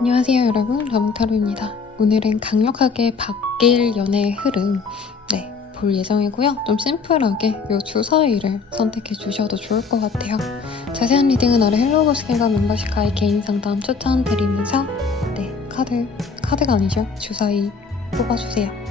안녕하세요 여러분, 라몽타로입니다. 오늘은 강력하게 바뀔 연애의 흐름 볼 예정이고요. 좀 심플하게 이 주사위를 선택해 주셔도 좋을 것 같아요. 자세한 리딩은 아래 헬로우버스킹과 멤버십 가입 개인 상담 추천드리면서 카드가 아니죠. 주사위 뽑아주세요.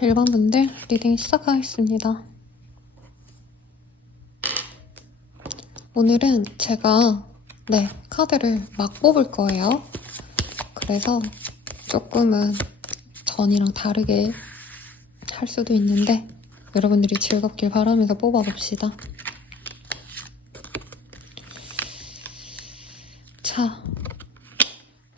일반 분들 리딩 시작하겠습니다. 오늘은 제가 카드를 막 뽑을 거예요. 그래서 조금은 전이랑 다르게 할 수도 있는데 여러분들이 즐겁길 바라면서 뽑아봅시다. 자,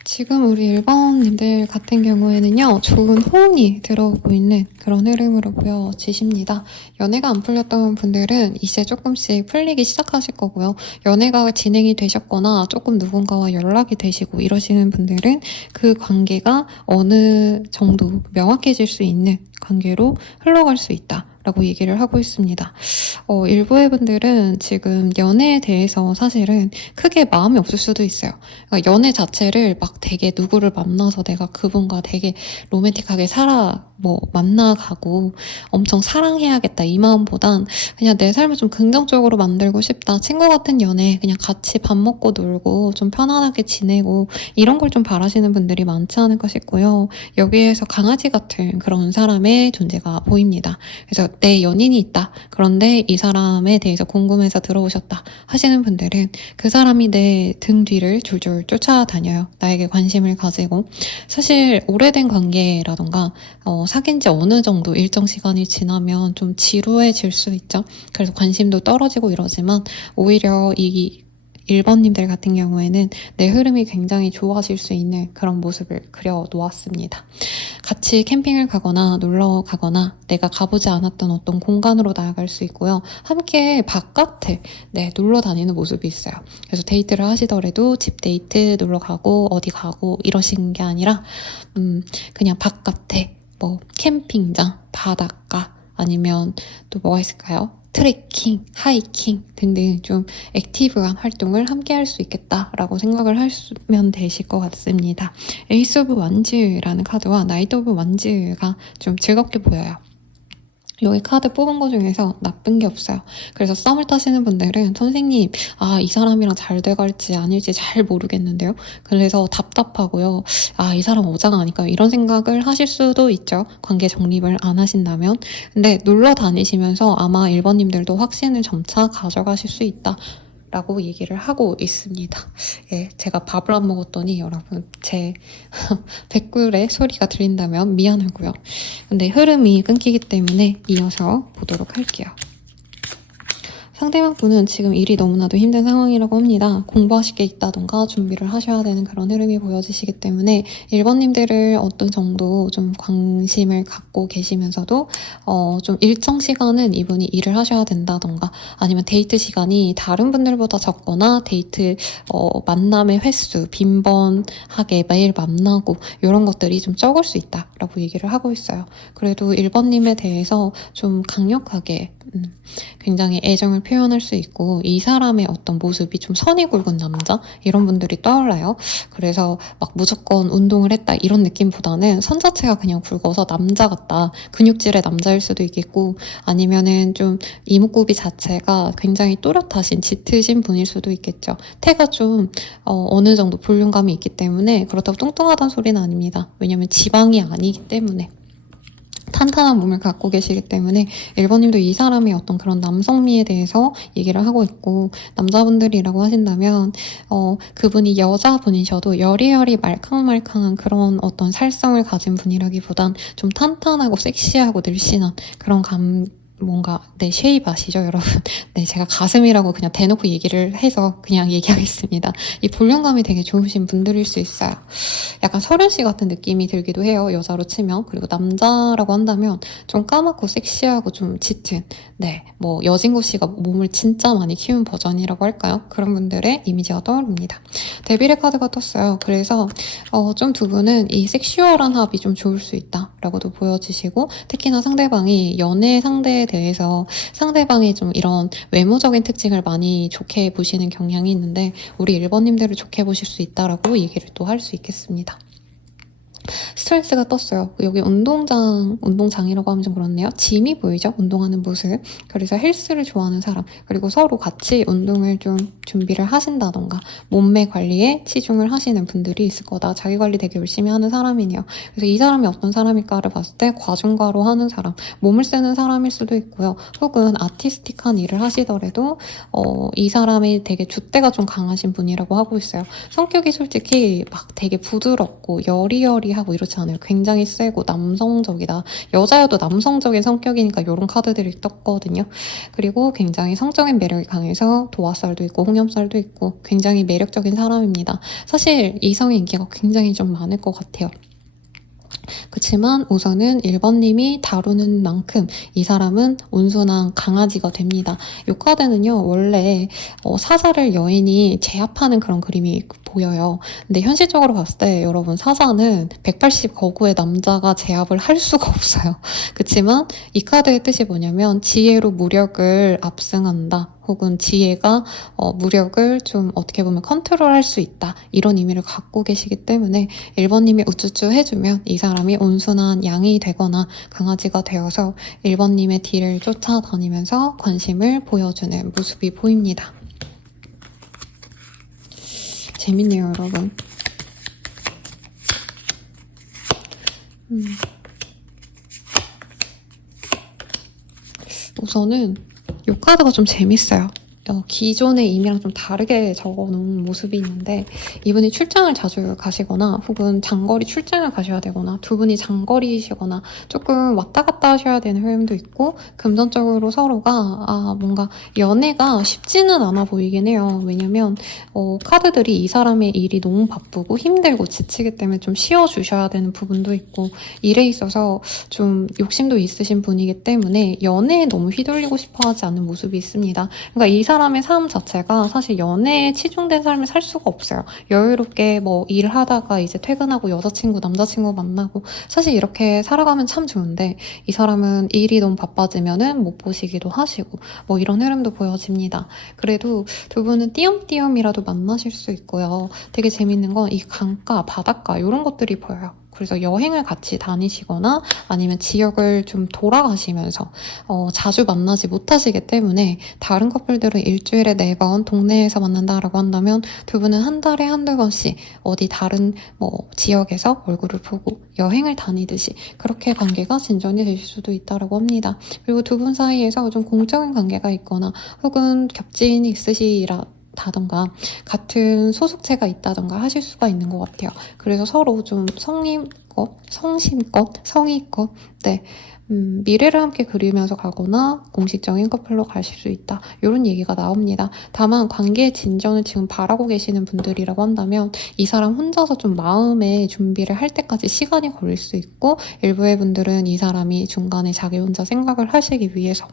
지금 우리 1번님들 같은 경우에는요, 좋은 호응이 들어오고 있는 그런 흐름으로 보여지십니다. 연애가 안 풀렸던 분들은 이제 조금씩 풀리기 시작하실 거고요. 연애가 진행이 되셨거나 조금 누군가와 연락이 되시고 이러시는 분들은 그 관계가 어느 정도 명확해질 수 있는 관계로 흘러갈 수 있다 라고 얘기를 하고 있습니다. 일부의 분들은 지금 연애에 대해서 사실은 크게 마음이 없을 수도 있어요. 그러니까 연애 자체를 막 되게 누구를 만나서 내가 그분과 되게 로맨틱하게 만나가고 엄청 사랑해야겠다 이 마음보단 그냥 내 삶을 좀 긍정적으로 만들고 싶다. 친구 같은 연애, 그냥 같이 밥 먹고 놀고 좀 편안하게 지내고 이런 걸 좀 바라시는 분들이 많지 않을까 싶고요. 여기에서 강아지 같은 그런 사람의 존재가 보입니다. 그래서 내 연인이 있다. 그런데 이 사람에 대해서 궁금해서 들어오셨다 하시는 분들은 그 사람이 내 등 뒤를 줄줄 쫓아다녀요. 나에게 관심을 가지고. 사실 오래된 관계라던가 사귄 지 어느 정도 일정 시간이 지나면 좀 지루해질 수 있죠. 그래서 관심도 떨어지고 이러지만 오히려 이 1번님들 같은 경우에는 내 흐름이 굉장히 좋아질 수 있는 그런 모습을 그려 놓았습니다. 같이 캠핑을 가거나 놀러 가거나 내가 가보지 않았던 어떤 공간으로 나아갈 수 있고요. 함께 바깥에 놀러 다니는 모습이 있어요. 그래서 데이트를 하시더라도 집 데이트 놀러 가고 어디 가고 이러시는 게 아니라 그냥 바깥에 캠핑장, 바닷가 아니면 또 뭐가 있을까요? 트레킹, 하이킹 등등 좀 액티브한 활동을 함께 할 수 있겠다라고 생각을 하시면 되실 것 같습니다. 에이스 오브 완즈라는 카드와 나이트 오브 완즈가 좀 즐겁게 보여요. 여기 카드 뽑은 거 중에서 나쁜 게 없어요. 그래서 썸을 타시는 분들은 선생님, 이 사람이랑 잘 돼갈지 아닐지 잘 모르겠는데요. 그래서 답답하고요. 이 사람 오장 아닐까요? 이런 생각을 하실 수도 있죠. 관계 정립을 안 하신다면. 근데 놀러 다니시면서 아마 1번님들도 확신을 점차 가져가실 수 있다. 라고 얘기를 하고 있습니다. 예, 제가 밥을 안 먹었더니 여러분 제 백굴의 소리가 들린다면 미안하고요. 근데 흐름이 끊기기 때문에 이어서 보도록 할게요. 상대방분은 지금 일이 너무나도 힘든 상황이라고 합니다. 공부하실 게 있다던가 준비를 하셔야 되는 그런 흐름이 보여지시기 때문에 1번님들을 어떤 정도 좀 관심을 갖고 계시면서도 좀 일정 시간은 이분이 일을 하셔야 된다던가 아니면 데이트 시간이 다른 분들보다 적거나 데이트 만남의 횟수, 빈번하게 매일 만나고 이런 것들이 좀 적을 수 있다라고 얘기를 하고 있어요. 그래도 1번님에 대해서 좀 강력하게 굉장히 애정을 표현할 수 있고 이 사람의 어떤 모습이 좀 선이 굵은 남자 이런 분들이 떠올라요. 그래서 막 무조건 운동을 했다 이런 느낌보다는 선 자체가 그냥 굵어서 남자 같다 근육질의 남자일 수도 있겠고 아니면은 좀 이목구비 자체가 굉장히 또렷하신 짙으신 분일 수도 있겠죠. 태가 좀 어느 정도 볼륨감이 있기 때문에 그렇다고 뚱뚱하다는 소리는 아닙니다. 왜냐면 지방이 아니기 때문에 탄탄한 몸을 갖고 계시기 때문에 1번님도 이 사람의 어떤 그런 남성미에 대해서 얘기를 하고 있고 남자분들이라고 하신다면 그분이 여자분이셔도 여리여리 말캉말캉한 그런 어떤 살성을 가진 분이라기보단 좀 탄탄하고 섹시하고 늘씬한 그런 뭔가 쉐입 아시죠 여러분? 네, 제가 가슴이라고 그냥 대놓고 얘기를 해서 그냥 얘기하겠습니다. 이 볼륨감이 되게 좋으신 분들일 수 있어요. 약간 설현씨 같은 느낌이 들기도 해요. 여자로 치면. 그리고 남자라고 한다면 좀 까맣고 섹시하고 좀 짙은 뭐 여진구 씨가 몸을 진짜 많이 키운 버전이라고 할까요? 그런 분들의 이미지가 떠오릅니다. 데빌의 카드가 떴어요. 그래서 좀 두 분은 이 섹슈얼한 합이 좀 좋을 수 있다라고도 보여지시고 특히나 상대방이 연애 상대에 대해서 상대방이 좀 이런 외모적인 특징을 많이 좋게 보시는 경향이 있는데 우리 1번님들을 좋게 보실 수 있다라고 얘기를 또 할 수 있겠습니다. 스트레스가 떴어요. 여기 운동장이라고 하면 좀 그렇네요. 짐이 보이죠? 운동하는 모습. 그래서 헬스를 좋아하는 사람, 그리고 서로 같이 운동을 좀 준비를 하신다던가 몸매 관리에 치중을 하시는 분들이 있을 거다. 자기 관리 되게 열심히 하는 사람이네요. 그래서 이 사람이 어떤 사람일까를 봤을 때 과중과로 하는 사람, 몸을 쓰는 사람일 수도 있고요. 혹은 아티스틱한 일을 하시더라도 이 사람이 되게 줏대가 좀 강하신 분이라고 하고 있어요. 성격이 솔직히 막 되게 부드럽고 여리여리하고 이렇지 않아요. 굉장히 세고 남성적이다. 여자여도 남성적인 성격이니까 이런 카드들이 떴거든요. 그리고 굉장히 성적인 매력이 강해서 도화살도 있고 홍염살도 있고 굉장히 매력적인 사람입니다. 사실 이성의 인기가 굉장히 좀 많을 것 같아요. 그치만 우선은 1번님이 다루는 만큼 이 사람은 온순한 강아지가 됩니다. 이 카드는요 원래 사자를 여인이 제압하는 그런 그림이 보여요. 근데 현실적으로 봤을 때 여러분 사자는 180 거구의 남자가 제압을 할 수가 없어요. 그치만 이 카드의 뜻이 뭐냐면 지혜로 무력을 압승한다. 혹은 지혜가 무력을 좀 어떻게 보면 컨트롤할 수 있다. 이런 의미를 갖고 계시기 때문에 1번님이 우쭈쭈 해주면 이 사람이 온순한 양이 되거나 강아지가 되어서 1번님의 뒤를 쫓아다니면서 관심을 보여주는 모습이 보입니다. 재밌네요, 여러분. 우선은 이 카드가 좀 재밌어요. 기존의 의미랑 좀 다르게 적어놓은 모습이 있는데 이분이 출장을 자주 가시거나 혹은 장거리 출장을 가셔야 되거나 두 분이 장거리이시거나 조금 왔다 갔다 하셔야 되는 흐름도 있고 금전적으로 서로가 뭔가 연애가 쉽지는 않아 보이긴 해요. 왜냐면 카드들이 이 사람의 일이 너무 바쁘고 힘들고 지치기 때문에 좀 쉬어주셔야 되는 부분도 있고 일에 있어서 좀 욕심도 있으신 분이기 때문에 연애에 너무 휘둘리고 싶어 하지 않는 모습이 있습니다. 그러니까 이 사람의 삶 자체가 사실 연애에 치중된 삶을 살 수가 없어요. 여유롭게 뭐 일을 하다가 이제 퇴근하고 여자친구, 남자친구 만나고 사실 이렇게 살아가면 참 좋은데 이 사람은 일이 너무 바빠지면은 못 보시기도 하시고 뭐 이런 흐름도 보여집니다. 그래도 두 분은 띄엄띄엄이라도 만나실 수 있고요. 되게 재밌는 건 이 강가, 바닷가 이런 것들이 보여요. 그래서 여행을 같이 다니시거나 아니면 지역을 좀 돌아가시면서 자주 만나지 못하시기 때문에 다른 커플들은 일주일에 4번 동네에서 만난다라고 한다면 두 분은 한 달에 한두 번씩 어디 다른 지역에서 얼굴을 보고 여행을 다니듯이 그렇게 관계가 진전이 되실 수도 있다고 합니다. 그리고 두 분 사이에서 좀 공적인 관계가 있거나 혹은 겹친이 있으시다던가 같은 소속체가 있다던가 하실 수가 있는 것 같아요. 그래서 서로 좀 성심껏 미래를 함께 그리면서 가거나 공식적인 커플로 가실 수 있다. 이런 얘기가 나옵니다. 다만 관계의 진전을 지금 바라고 계시는 분들이라고 한다면 이 사람 혼자서 좀 마음의 준비를 할 때까지 시간이 걸릴 수 있고, 일부의 분들은 이 사람이 중간에 자기 혼자 생각을 하시기 위해서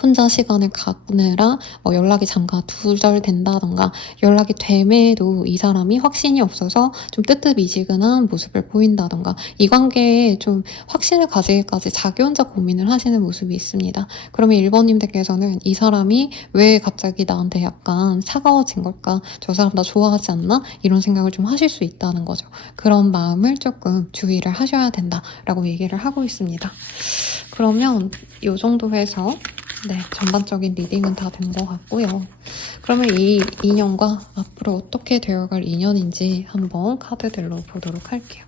혼자 시간을 갖느라 연락이 잠깐 두절된다던가, 연락이 됨에도 이 사람이 확신이 없어서 좀 뜨뜻미지근한 모습을 보인다던가, 이 관계에 좀 확신을 가지기까지 자기 혼자 고민을 하시는 모습이 있습니다. 그러면 1번님들께서는 이 사람이 왜 갑자기 나한테 약간 차가워진 걸까? 저 사람 나 좋아하지 않나? 이런 생각을 좀 하실 수 있다는 거죠. 그런 마음을 조금 주의를 하셔야 된다라고 얘기를 하고 있습니다. 그러면 이 정도 해서 전반적인 리딩은 다 된 것 같고요. 그러면 이 인연과 앞으로 어떻게 되어갈 인연인지 한번 카드들로 보도록 할게요.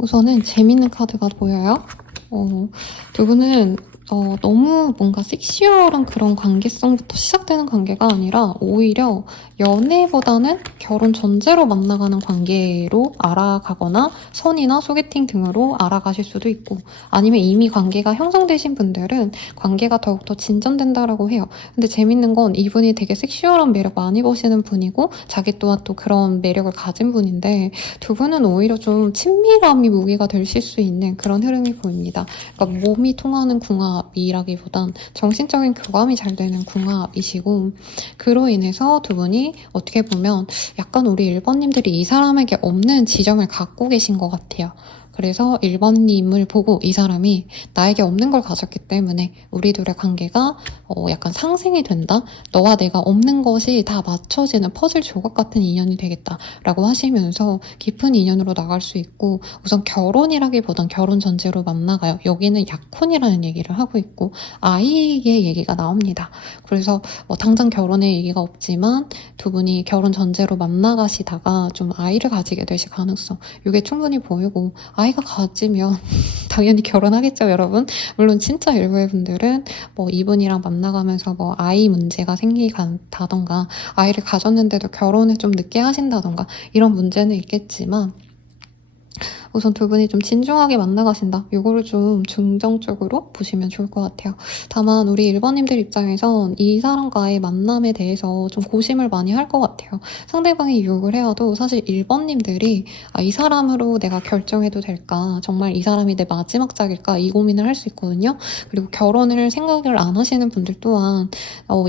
우선은 재밌는 카드가 보여요. 두 분은 너무 뭔가 섹슈얼한 그런 관계성부터 시작되는 관계가 아니라 오히려 연애보다는 결혼 전제로 만나가는 관계로 알아가거나 선이나 소개팅 등으로 알아가실 수도 있고, 아니면 이미 관계가 형성되신 분들은 관계가 더욱더 진전된다라고 해요. 근데 재밌는 건 이분이 되게 섹슈얼한 매력 많이 보시는 분이고 자기 또한 또 그런 매력을 가진 분인데, 두 분은 오히려 좀 친밀함이 무기가 되실 수 있는 그런 흐름이 보입니다. 그러니까 몸이 통하는 궁합이라기보단 정신적인 교감이 잘 되는 궁합이시고, 그로 인해서 두 분이 어떻게 보면 약간 우리 1번님들이 이 사람에게 없는 지점을 갖고 계신 것 같아요. 그래서 1번님을 보고 이 사람이 나에게 없는 걸 가졌기 때문에 우리 둘의 관계가 약간 상생이 된다? 너와 내가 없는 것이 다 맞춰지는 퍼즐 조각 같은 인연이 되겠다라고 하시면서 깊은 인연으로 나갈 수 있고, 우선 결혼이라기보단 결혼 전제로 만나가요. 여기는 약혼이라는 얘기를 하고 있고 아이의 얘기가 나옵니다. 그래서 당장 결혼의 얘기가 없지만 두 분이 결혼 전제로 만나가시다가 좀 아이를 가지게 되실 가능성, 이게 충분히 보이고, 아이가 가지면 당연히 결혼하겠죠, 여러분. 물론 진짜 일부의 분들은 이분이랑 만나가면서 아이 문제가 생기다던가, 아이를 가졌는데도 결혼을 좀 늦게 하신다던가 이런 문제는 있겠지만, 우선 두 분이 좀 진중하게 만나가신다. 이거를 좀 긍정적으로 보시면 좋을 것 같아요. 다만 우리 1번님들 입장에선 이 사람과의 만남에 대해서 좀 고심을 많이 할 것 같아요. 상대방이 유혹을 해와도 사실 1번님들이 이 사람으로 내가 결정해도 될까? 정말 이 사람이 내 마지막 짝일까? 이 고민을 할 수 있거든요. 그리고 결혼을 생각을 안 하시는 분들 또한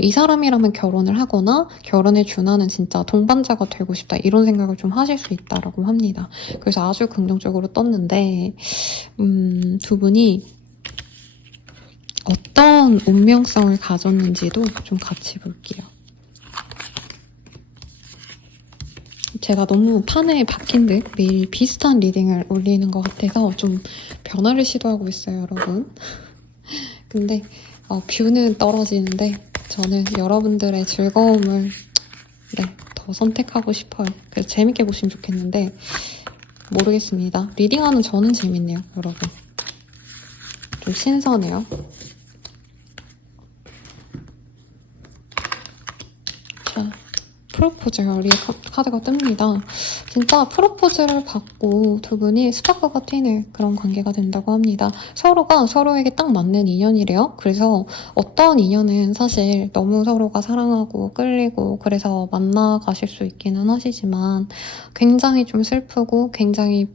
이 사람이라면 결혼을 하거나 결혼에 준하는 진짜 동반자가 되고 싶다. 이런 생각을 좀 하실 수 있다라고 합니다. 그래서 아주 긍정적으로 떴는데, 두 분이 어떤 운명성을 가졌는지도 좀 같이 볼게요. 제가 너무 판에 박힌 듯 매일 비슷한 리딩을 올리는 것 같아서 좀 변화를 시도하고 있어요, 여러분. 근데 뷰는 떨어지는데 저는 여러분들의 즐거움을 더 선택하고 싶어요. 그래서 재밌게 보시면 좋겠는데 모르겠습니다. 리딩하는 저는 재밌네요, 여러분. 좀 신선해요. 자, 프로포즈 열리의 카드가 뜹니다. 진짜 프로포즈를 받고 두 분이 스파크가 튀는 그런 관계가 된다고 합니다. 서로가 서로에게 딱 맞는 인연이래요. 그래서 어떤 인연은 사실 너무 서로가 사랑하고 끌리고 그래서 만나가실 수 있기는 하시지만, 굉장히 좀 슬프고 굉장히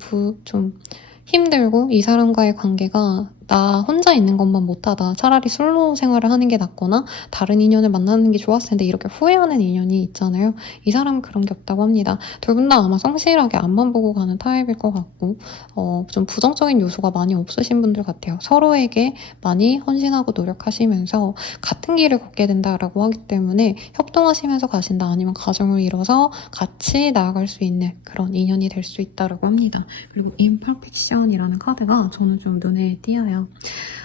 좀 힘들고, 이 사람과의 관계가 나 혼자 있는 것만 못하다, 차라리 솔로 생활을 하는 게 낫거나 다른 인연을 만나는 게 좋았을 텐데 이렇게 후회하는 인연이 있잖아요. 이 사람은 그런 게 없다고 합니다. 두 분 다 아마 성실하게 앞만 보고 가는 타입일 것 같고, 좀 부정적인 요소가 많이 없으신 분들 같아요. 서로에게 많이 헌신하고 노력하시면서 같은 길을 걷게 된다라고 하기 때문에 협동하시면서 가신다, 아니면 가정을 이뤄서 같이 나아갈 수 있는 그런 인연이 될 수 있다라고 합니다. 그리고 imperfection이라는 카드가 저는 좀 눈에 띄어요. 싶어요.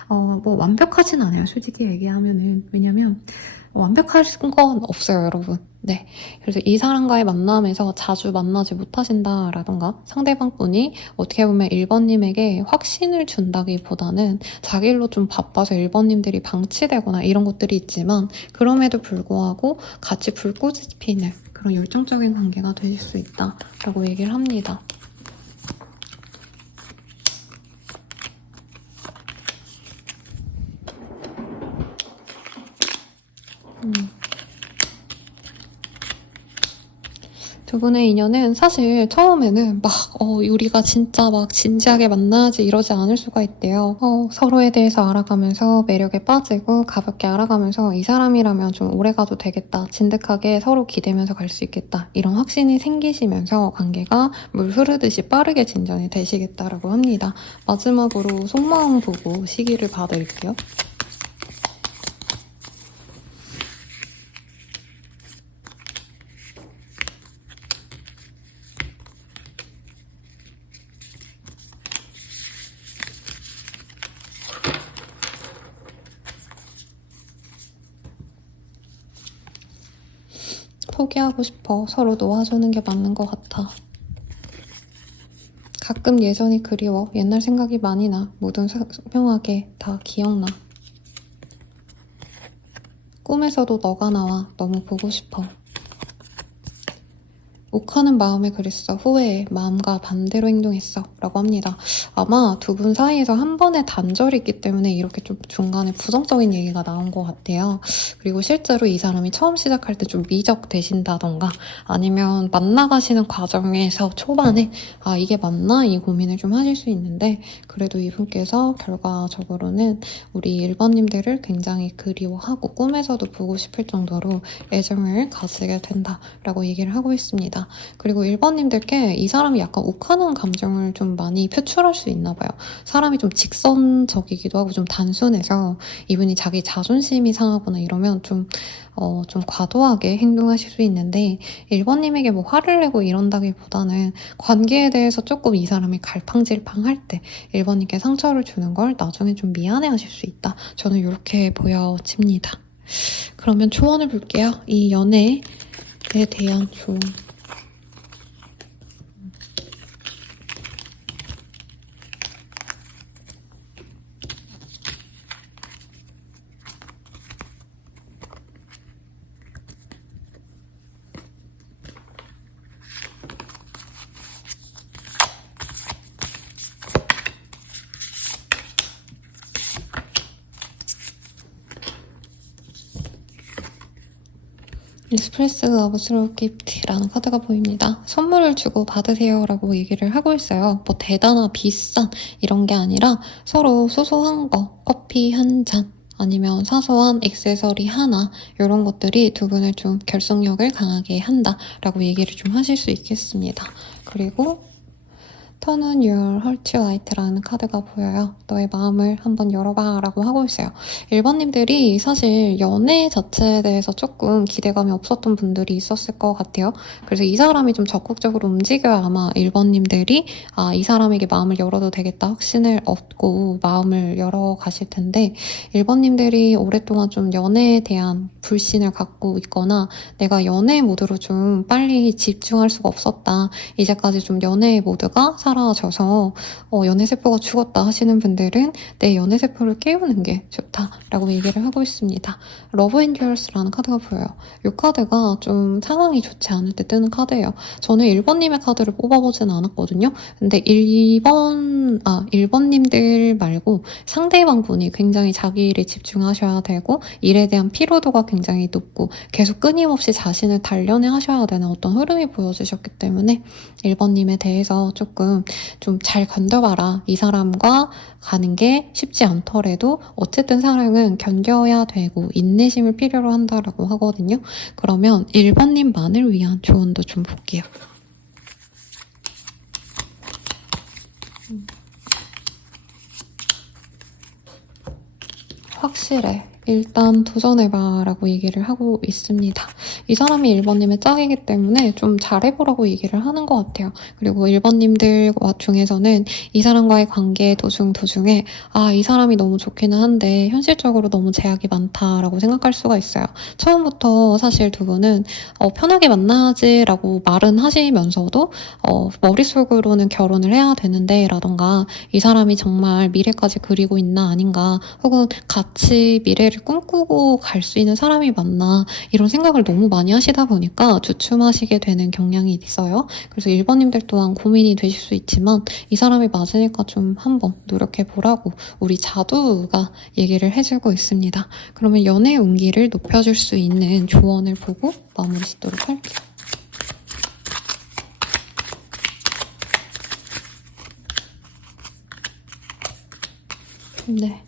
뭐 완벽하진 않아요. 솔직히 얘기하면은. 왜냐면 완벽할 건 없어요, 여러분. 네. 그래서 이 사람과의 만남에서 자주 만나지 못하신다라던가 상대방 분이 어떻게 보면 1번님에게 확신을 준다기보다는 자기 일로 좀 바빠서 1번님들이 방치되거나 이런 것들이 있지만 그럼에도 불구하고 같이 불꽃이 피는 그런 열정적인 관계가 되실 수 있다라고 얘기를 합니다. 두 분의 인연은 사실 처음에는 막 우리가 진짜 막 진지하게 만나지 이러지 않을 수가 있대요. 서로에 대해서 알아가면서 매력에 빠지고 가볍게 알아가면서 이 사람이라면 좀 오래 가도 되겠다. 진득하게 서로 기대면서 갈 수 있겠다. 이런 확신이 생기시면서 관계가 물 흐르듯이 빠르게 진전이 되시겠다라고 합니다. 마지막으로 속마음 보고 시기를 봐드릴게요. 포기하고 싶어. 서로 놓아주는 게 맞는 것 같아. 가끔 예전이 그리워. 옛날 생각이 많이 나. 모든 선명하게 다 기억나. 꿈에서도 너가 나와. 너무 보고 싶어. 욱하는 마음에 그랬어. 후회해. 마음과 반대로 행동했어. 라고 합니다. 아마 두 분 사이에서 한 번의 단절이 있기 때문에 이렇게 좀 중간에 부정적인 얘기가 나온 것 같아요. 그리고 실제로 이 사람이 처음 시작할 때 좀 미적되신다던가 아니면 만나가시는 과정에서 초반에 이게 맞나? 이 고민을 좀 하실 수 있는데 그래도 이분께서 결과적으로는 우리 1번님들을 굉장히 그리워하고 꿈에서도 보고 싶을 정도로 애정을 가지게 된다라고 얘기를 하고 있습니다. 그리고 1번님들께 이 사람이 약간 욱하는 감정을 좀 많이 표출할 수 있나 봐요. 사람이 좀 직선적이기도 하고 좀 단순해서 이분이 자기 자존심이 상하거나 이러면 좀 과도하게 행동하실 수 있는데 1번님에게 뭐 화를 내고 이런다기보다는 관계에 대해서 조금 이 사람이 갈팡질팡할 때 1번님께 상처를 주는 걸 나중에 좀 미안해하실 수 있다. 저는 이렇게 보여집니다. 그러면 조언을 볼게요. 이 연애에 대한 조언. 익스프레스 러브스러운 기프트라는 카드가 보입니다. 선물을 주고 받으세요 라고 얘기를 하고 있어요. 뭐 대단한 비싼 이런 게 아니라 서로 소소한 거, 커피 한 잔, 아니면 사소한 액세서리 하나 이런 것들이 두 분을 좀 결속력을 강하게 한다라고 얘기를 좀 하실 수 있겠습니다. 그리고 Turn on your heart light라는 카드가 보여요. 너의 마음을 한번 열어봐 라고 하고 있어요. 1번님들이 사실 연애 자체에 대해서 조금 기대감이 없었던 분들이 있었을 것 같아요. 그래서 이 사람이 좀 적극적으로 움직여야 아마 1번님들이 이 사람에게 마음을 열어도 되겠다 확신을 얻고 마음을 열어가실 텐데 1번님들이 오랫동안 좀 연애에 대한 불신을 갖고 있거나 내가 연애 모드로 좀 빨리 집중할 수가 없었다. 이제까지 좀 연애 모드가 사라져서 연애세포가 죽었다 하시는 분들은 내 연애세포를 깨우는 게 좋다라고 얘기를 하고 있습니다. 러브 앤 듀얼스라는 카드가 보여요. 이 카드가 좀 상황이 좋지 않을 때 뜨는 카드예요. 저는 1번님의 카드를 뽑아보진 않았거든요. 근데 1번님들 말고 상대방 분이 굉장히 자기 일에 집중하셔야 되고 일에 대한 피로도가 굉장히 높고 계속 끊임없이 자신을 단련해 하셔야 되는 어떤 흐름이 보여주셨기 때문에 1번님에 대해서 조금 좀 잘 견뎌봐라. 이 사람과 가는 게 쉽지 않더라도 어쨌든 사랑은 견뎌야 되고 인내심을 필요로 한다라고 하거든요. 그러면 1번님만을 위한 조언도 좀 볼게요. 확실해. 일단 도전해봐 라고 얘기를 하고 있습니다. 이 사람이 1번님의 짝이기 때문에 좀 잘해보라고 얘기를 하는 것 같아요. 그리고 1번님들 중에서는 이 사람과의 관계 도중에 이 사람이 너무 좋기는 한데 현실적으로 너무 제약이 많다라고 생각할 수가 있어요. 처음부터 사실 두 분은 편하게 만나지 라고 말은 하시면서도 머릿속으로는 결혼을 해야 되는데 라던가 이 사람이 정말 미래까지 그리고 있나 아닌가 혹은 같이 미래를 꿈꾸고 갈 수 있는 사람이 맞나 이런 생각을 너무 많이 하시다 보니까 주춤하시게 되는 경향이 있어요. 그래서 1번님들 또한 고민이 되실 수 있지만 이 사람이 맞으니까 좀 한번 노력해보라고 우리 자두가 얘기를 해주고 있습니다. 그러면 연애 운기를 높여줄 수 있는 조언을 보고 마무리 짓도록 할게요. 네.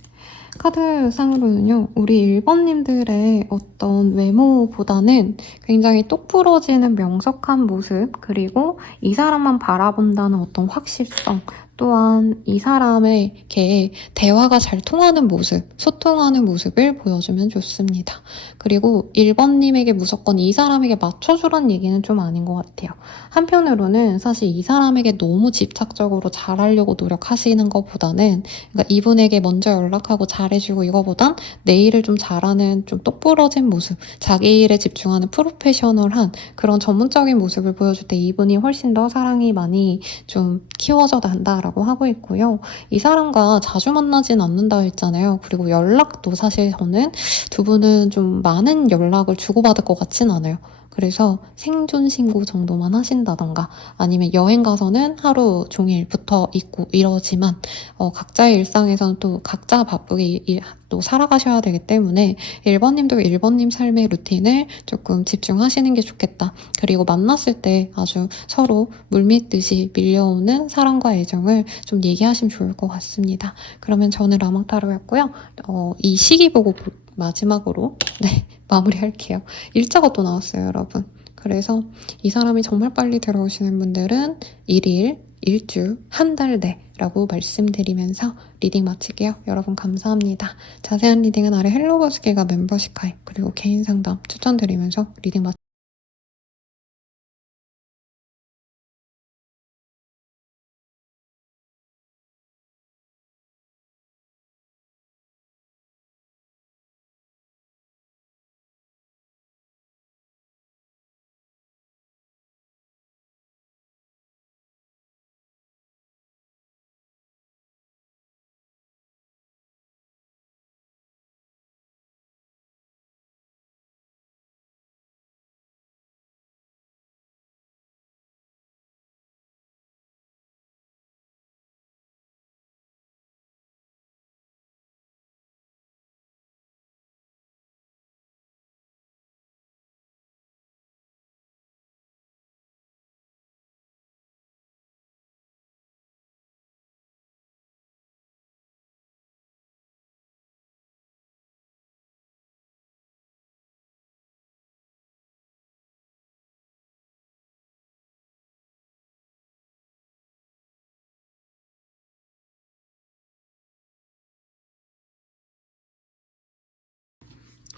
카드상으로는요, 우리 1번님들의 어떤 외모보다는 굉장히 똑부러지는 명석한 모습, 그리고 이 사람만 바라본다는 어떤 확실성, 또한 이 사람에게 대화가 잘 통하는 모습, 소통하는 모습을 보여주면 좋습니다. 그리고 1번님에게 무조건 이 사람에게 맞춰주란 얘기는 좀 아닌 것 같아요. 한편으로는 사실 이 사람에게 너무 집착적으로 잘하려고 노력하시는 것보다는 그러니까 이분에게 먼저 연락하고 잘해주고 이거보단 내 일을 좀 잘하는 좀 똑부러진 모습, 자기 일에 집중하는 프로페셔널한 그런 전문적인 모습을 보여줄 때 이분이 훨씬 더 사랑이 많이 좀 키워져 간다라고 하고 있고요. 이 사람과 자주 만나진 않는다 했잖아요. 그리고 연락도 사실 저는 두 분은 좀 많은 연락을 주고받을 것 같진 않아요. 그래서 생존 신고 정도만 하신다던가 아니면 여행 가서는 하루 종일 붙어 있고 이러지만 각자의 일상에서는 또 각자 바쁘게 또 살아가셔야 되기 때문에 1번님도 1번님 삶의 루틴을 조금 집중하시는 게 좋겠다. 그리고 만났을 때 아주 서로 물밀듯이 밀려오는 사랑과 애정을 좀 얘기하시면 좋을 것 같습니다. 그러면 저는 라망타로였고요. 이 시기 보고 마지막으로 마무리할게요. 일자가 또 나왔어요, 여러분. 그래서 이 사람이 정말 빨리 들어오시는 분들은 1일, 일주, 한 달 내라고 말씀드리면서 리딩 마칠게요. 여러분 감사합니다. 자세한 리딩은 아래 헬로버스기가 멤버십 가입 그리고 개인 상담 추천드리면서 리딩 마칠게요.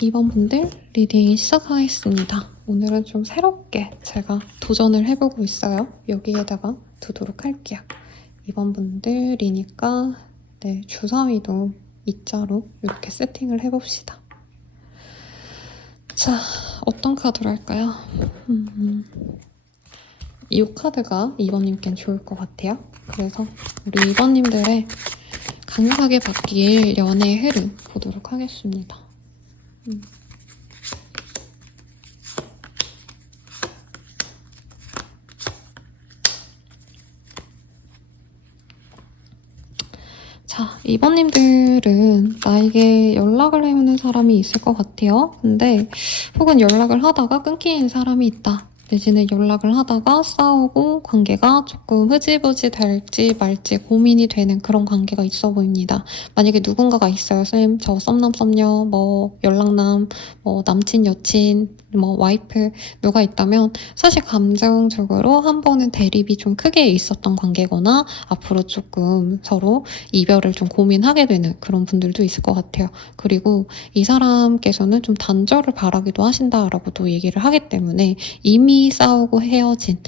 이번 분들 리딩 시작하겠습니다. 오늘은 좀 새롭게 제가 도전을 해보고 있어요. 여기에다가 두도록 할게요. 이번 분들이니까 주사위도 이자로 이렇게 세팅을 해봅시다. 자, 어떤 카드로 할까요? 이 카드가 2번님께는 좋을 것 같아요. 그래서 우리 2번님들의 강력하게 바뀔 연애의 흐름 보도록 하겠습니다. 자, 2번님들은 나에게 연락을 해오는 사람이 있을 것 같아요. 근데 혹은 연락을 하다가 끊기는 사람이 있다. 내지는 연락을 하다가 싸우고 관계가 조금 흐지부지 될지 말지 고민이 되는 그런 관계가 있어 보입니다. 만약에 누군가가 있어요. 쌤, 저 썸남, 썸녀, 뭐 연락남, 뭐 남친, 여친, 뭐 와이프 누가 있다면 사실 감정적으로 한 번은 대립이 좀 크게 있었던 관계거나 앞으로 조금 서로 이별을 좀 고민하게 되는 그런 분들도 있을 것 같아요. 그리고 이 사람께서는 좀 단절을 바라기도 하신다라고도 얘기를 하기 때문에 이미 싸우고 헤어진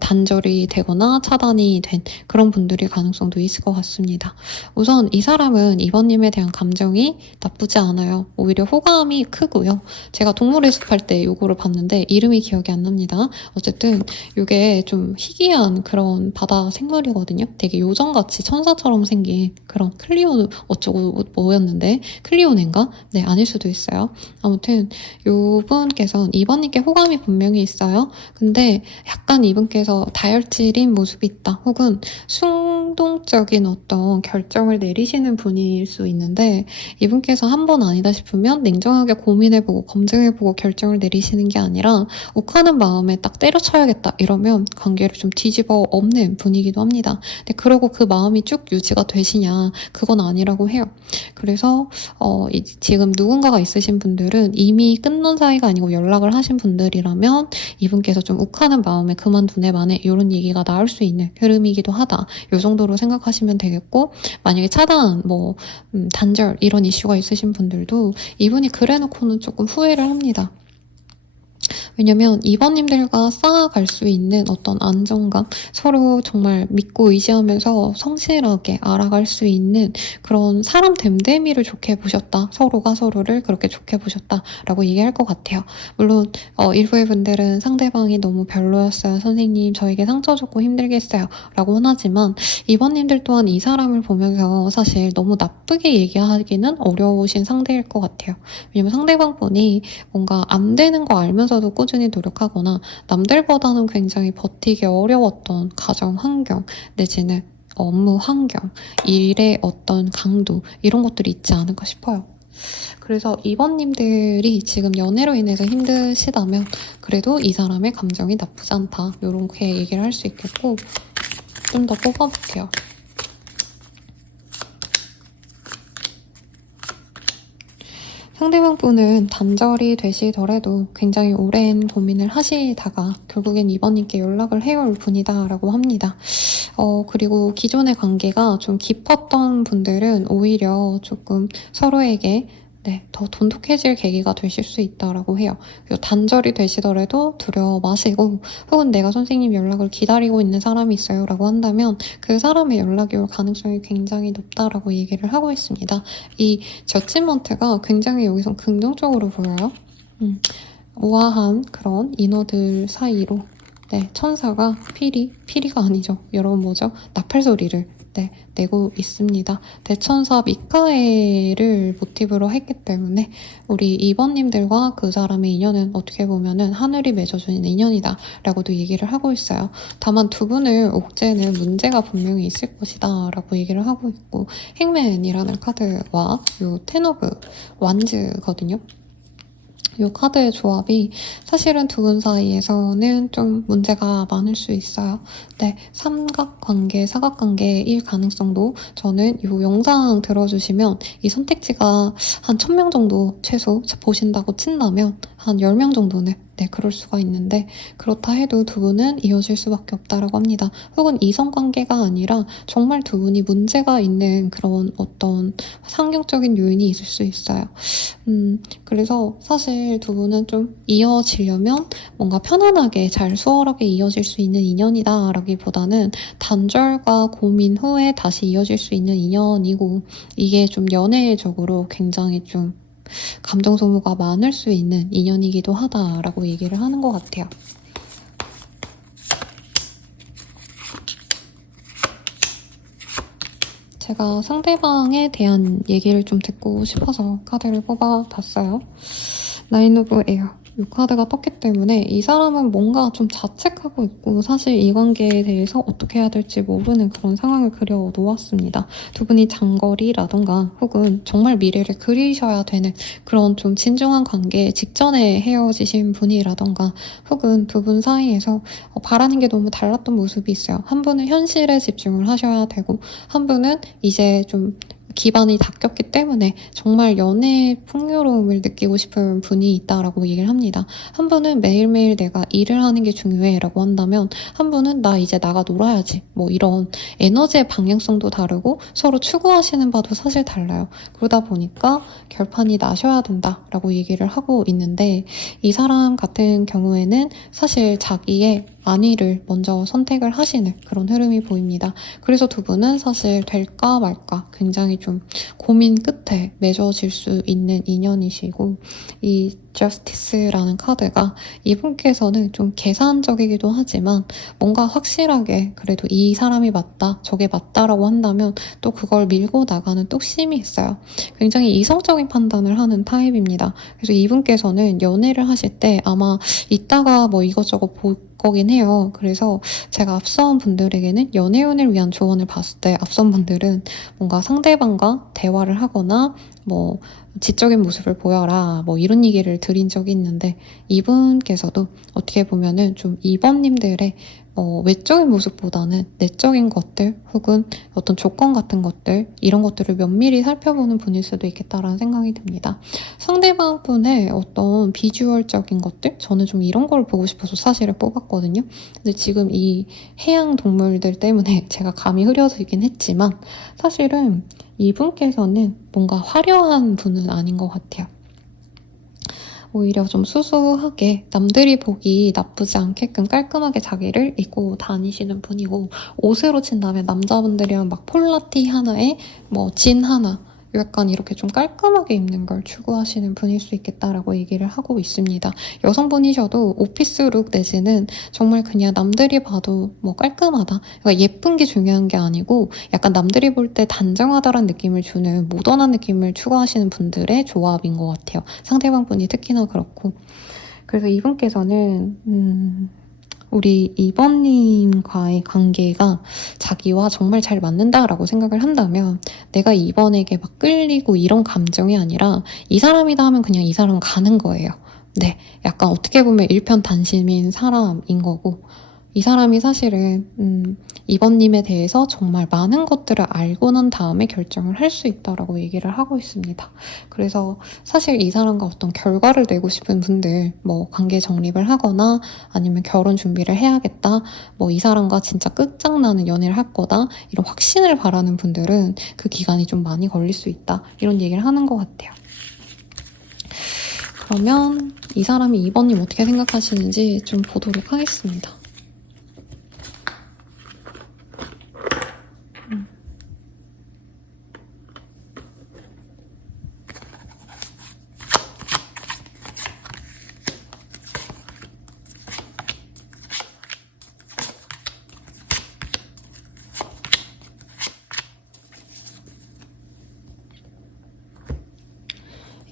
단절이 되거나 차단이 된 그런 분들이 가능성도 있을 것 같습니다. 우선 이 사람은 이번님에 대한 감정이 나쁘지 않아요. 오히려 호감이 크고요. 제가 동물의 숲 할 때 요거를 봤는데 이름이 기억이 안 납니다. 어쨌든 이게 좀 희귀한 그런 바다 생물이거든요. 되게 요정같이 천사처럼 생긴 그런 클리오 어쩌고 뭐였는데 클리오네인가? 네, 아닐 수도 있어요. 아무튼 요분께서는 이번님께 호감이 분명히 있어요. 근데 약간 이분께서 다혈질인 모습이 있다. 혹은 충동적인 어떤 결정을 내리시는 분일 수 있는데 이분께서 한 번 아니다 싶으면 냉정하게 고민해보고 검증해보고 결정을 내리시는 게 아니라 욱하는 마음에 딱 때려쳐야겠다 이러면 관계를 좀 뒤집어 엎는 분이기도 합니다. 근데 그러고 그 마음이 쭉 유지가 되시냐 그건 아니라고 해요. 그래서 지금 누군가가 있으신 분들은 이미 끝난 사이가 아니고 연락을 하신 분들이라면 이분께서 좀 욱하는 마음에 그만두네 마네 이런 얘기가 나올 수 있는 흐름이기도 하다. 이 정도로 생각하시면 되겠고 만약에 차단, 단절 이런 이슈가 있으신 분들도 이분이 그래놓고는 조금 후회를 합니다. 왜냐면 이번님들과 쌓아갈 수 있는 어떤 안정감, 서로 정말 믿고 의지하면서 성실하게 알아갈 수 있는 그런 사람 됨됨이를 좋게 보셨다. 서로가 서로를 그렇게 좋게 보셨다라고 얘기할 것 같아요. 물론 일부의 분들은 상대방이 너무 별로였어요. 선생님 저에게 상처 줬고 힘들게 했어요. 라고 하지만 이번님들 또한 이 사람을 보면서 사실 너무 나쁘게 얘기하기는 어려우신 상대일 것 같아요. 왜냐면 상대방 분이 뭔가 안 되는 거 알면서도 꾸준히 노력하거나 남들보다는 굉장히 버티기 어려웠던 가정 환경 내지는 업무 환경, 일의 어떤 강도 이런 것들이 있지 않을까 싶어요. 그래서 이번님들이 지금 연애로 인해서 힘드시다면 그래도 이 사람의 감정이 나쁘지 않다 이렇게 얘기를 할 수 있겠고 좀 더 뽑아볼게요. 상대방 분은 단절이 되시더라도 굉장히 오랜 고민을 하시다가 결국엔 이번님께 연락을 해올 분이다 라고 합니다. 그리고 기존의 관계가 좀 깊었던 분들은 오히려 조금 서로에게 더 돈독해질 계기가 되실 수 있다라고 해요. 그리고 단절이 되시더라도 두려워 마시고 혹은 내가 선생님 연락을 기다리고 있는 사람이 있어요 라고 한다면 그 사람의 연락이 올 가능성이 굉장히 높다라고 얘기를 하고 있습니다. 이 저지먼트가 굉장히 여기서 긍정적으로 보여요. 우아한 그런 인어들 사이로 천사가 피리가 아니죠. 여러분 뭐죠? 나팔 소리를 내고 있습니다. 대천사 미카엘을 모티브로 했기 때문에 우리 이번님들과 그 사람의 인연은 어떻게 보면은 하늘이 맺어주는 인연이다 라고도 얘기를 하고 있어요. 다만 두 분을 옥죄는 문제가 분명히 있을 것이다 라고 얘기를 하고 있고 행맨이라는 카드와 요 텐 오브 완즈거든요. 이 카드의 조합이 사실은 두 분 사이에서는 좀 문제가 많을 수 있어요. 삼각관계, 사각관계일 가능성도 저는 이 영상 들어주시면 이 선택지가 한 1000명 정도 최소 보신다고 친다면 한 10명 정도는 그럴 수가 있는데 그렇다 해도 두 분은 이어질 수밖에 없다라고 합니다. 혹은 이성관계가 아니라 정말 두 분이 문제가 있는 그런 어떤 환경적인 요인이 있을 수 있어요. 그래서 사실 두 분은 좀 이어지려면 뭔가 편안하게 잘 수월하게 이어질 수 있는 인연이다 라기보다는 단절과 고민 후에 다시 이어질 수 있는 인연이고 이게 좀 연애적으로 굉장히 좀 감정 소모가 많을 수 있는 인연이기도 하다라고 얘기를 하는 것 같아요. 제가 상대방에 대한 얘기를 좀 듣고 싶어서 카드를 뽑아봤어요. 나인 오브 에어. 이 카드가 떴기 때문에 이 사람은 뭔가 좀 자책하고 있고 사실 이 관계에 대해서 어떻게 해야 될지 모르는 그런 상황을 그려 놓았습니다. 두 분이 장거리라던가 혹은 정말 미래를 그리셔야 되는 그런 좀 진중한 관계 직전에 헤어지신 분이라던가 혹은 두 분 사이에서 바라는 게 너무 달랐던 모습이 있어요. 한 분은 현실에 집중을 하셔야 되고 한 분은 이제 좀 기반이 닦였기 때문에 정말 연애의 풍요로움을 느끼고 싶은 분이 있다라고 얘기를 합니다. 한 분은 매일매일 내가 일을 하는 게 중요해라고 한다면 한 분은 나 이제 나가 놀아야지 뭐 이런 에너지의 방향성도 다르고 서로 추구하시는 바도 사실 달라요. 그러다 보니까 결판이 나셔야 된다라고 얘기를 하고 있는데 이 사람 같은 경우에는 사실 자기의 안위를 먼저 선택을 하시는 그런 흐름이 보입니다. 그래서 두 분은 사실 될까 말까 굉장히 좀 고민 끝에 맺어질 수 있는 인연이시고 이 Justice라는 카드가 이분께서는 좀 계산적이기도 하지만 뭔가 확실하게 그래도 이 사람이 맞다, 저게 맞다라고 한다면 또 그걸 밀고 나가는 뚝심이 있어요. 굉장히 이성적인 판단을 하는 타입입니다. 그래서 이분께서는 연애를 하실 때 아마 이따가 뭐 이것저것 볼 거긴 해요. 그래서 제가 앞선 분들에게는 연애운을 위한 조언을 봤을 때 앞선 분들은 뭔가 상대방과 대화를 하거나 뭐 지적인 모습을 보여라 뭐 이런 얘기를 드린 적이 있는데 이분께서도 어떻게 보면은 좀 이번님들의 외적인 모습보다는 내적인 것들 혹은 어떤 조건 같은 것들 이런 것들을 면밀히 살펴보는 분일 수도 있겠다라는 생각이 듭니다. 상대방 분의 어떤 비주얼적인 것들 저는 좀 이런 걸 보고 싶어서 사실을 뽑았거든요. 근데 지금 이 해양 동물들 때문에 제가 감이 흐려지긴 했지만 사실은 이분께서는 뭔가 화려한 분은 아닌 것 같아요. 오히려 좀 수수하게 남들이 보기 나쁘지 않게끔 깔끔하게 자기를 입고 다니시는 분이고 옷으로 친다면 남자분들이랑 막 폴라티 하나에 뭐 진 하나 약간 이렇게 좀 깔끔하게 입는 걸 추구하시는 분일 수 있겠다라고 얘기를 하고 있습니다. 여성분이셔도 오피스룩 내지는 정말 그냥 남들이 봐도 뭐 깔끔하다. 그러니까 예쁜 게 중요한 게 아니고 약간 남들이 볼 때 단정하다라는 느낌을 주는 모던한 느낌을 추구하시는 분들의 조합인 것 같아요. 상대방 분이 특히나 그렇고. 그래서 이분께서는 우리 이번님과의 관계가 자기와 정말 잘 맞는다라고 생각을 한다면 내가 이번에게 막 끌리고 이런 감정이 아니라 이 사람이다 하면 그냥 이 사람은 가는 거예요. 네, 약간 어떻게 보면 일편단심인 사람인 거고 이 사람이 사실은 이번님에 대해서 정말 많은 것들을 알고 난 다음에 결정을 할 수 있다라고 얘기를 하고 있습니다. 그래서 사실 이 사람과 어떤 결과를 내고 싶은 분들 뭐 관계 정립을 하거나 아니면 결혼 준비를 해야겠다 뭐 이 사람과 진짜 끝장나는 연애를 할 거다 이런 확신을 바라는 분들은 그 기간이 좀 많이 걸릴 수 있다 이런 얘기를 하는 것 같아요. 그러면 이 사람이 이번님 어떻게 생각하시는지 좀 보도록 하겠습니다.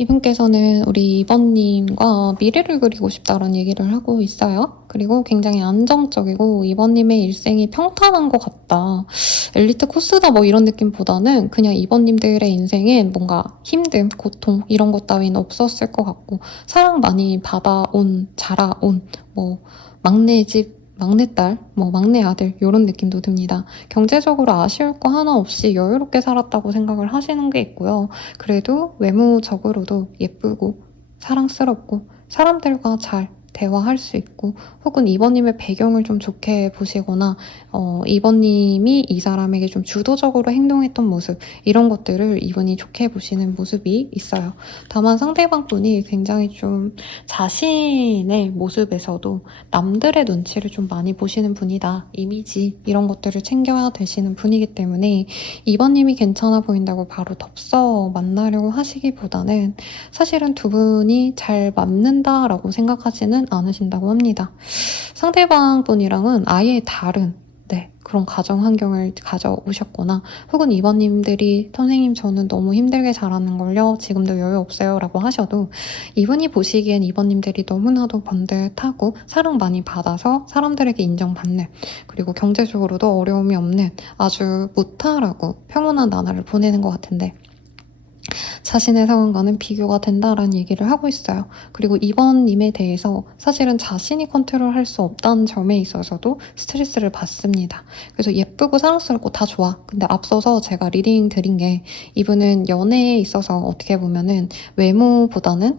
이분께서는 우리 이번님과 미래를 그리고 싶다라는 얘기를 하고 있어요. 그리고 굉장히 안정적이고 이번님의 일생이 평탄한 것 같다. 엘리트 코스다 뭐 이런 느낌보다는 그냥 이번님들의 인생엔 뭔가 힘듦, 고통 이런 것 따위는 없었을 것 같고 사랑 많이 받아온, 자라온 뭐 막내 집 막내딸, 뭐 막내 아들 이런 느낌도 듭니다. 경제적으로 아쉬울 거 하나 없이 여유롭게 살았다고 생각을 하시는 게 있고요. 그래도 외모적으로도 예쁘고 사랑스럽고 사람들과 잘 대화할 수 있고 혹은 이번님의 배경을 좀 좋게 보시거나 이번님이 이 사람에게 좀 주도적으로 행동했던 모습 이런 것들을 이분이 좋게 보시는 모습이 있어요. 다만 상대방 분이 굉장히 좀 자신의 모습에서도 남들의 눈치를 좀 많이 보시는 분이다. 이미지 이런 것들을 챙겨야 되시는 분이기 때문에 이번님이 괜찮아 보인다고 바로 덥석 만나려고 하시기보다는 사실은 두 분이 잘 맞는다라고 생각하지는 않으신다고 합니다. 상대방 분이랑은 아예 다른 네, 그런 가정 환경을 가져오셨거나 혹은 이번님들이 선생님 저는 너무 힘들게 자라는걸요. 지금도 여유 없어요. 라고 하셔도 이분이 보시기엔 이번님들이 너무나도 번듯하고 사랑 많이 받아서 사람들에게 인정받는 그리고 경제적으로도 어려움이 없는 아주 무탈하고 평온한 나날을 보내는 것 같은데 자신의 상황과는 비교가 된다라는 얘기를 하고 있어요. 그리고 이번님에 대해서 사실은 자신이 컨트롤할 수 없다는 점에 있어서도 스트레스를 받습니다. 그래서 예쁘고 사랑스럽고 다 좋아. 근데 앞서서 제가 리딩 드린 게 이분은 연애에 있어서 어떻게 보면은 외모보다는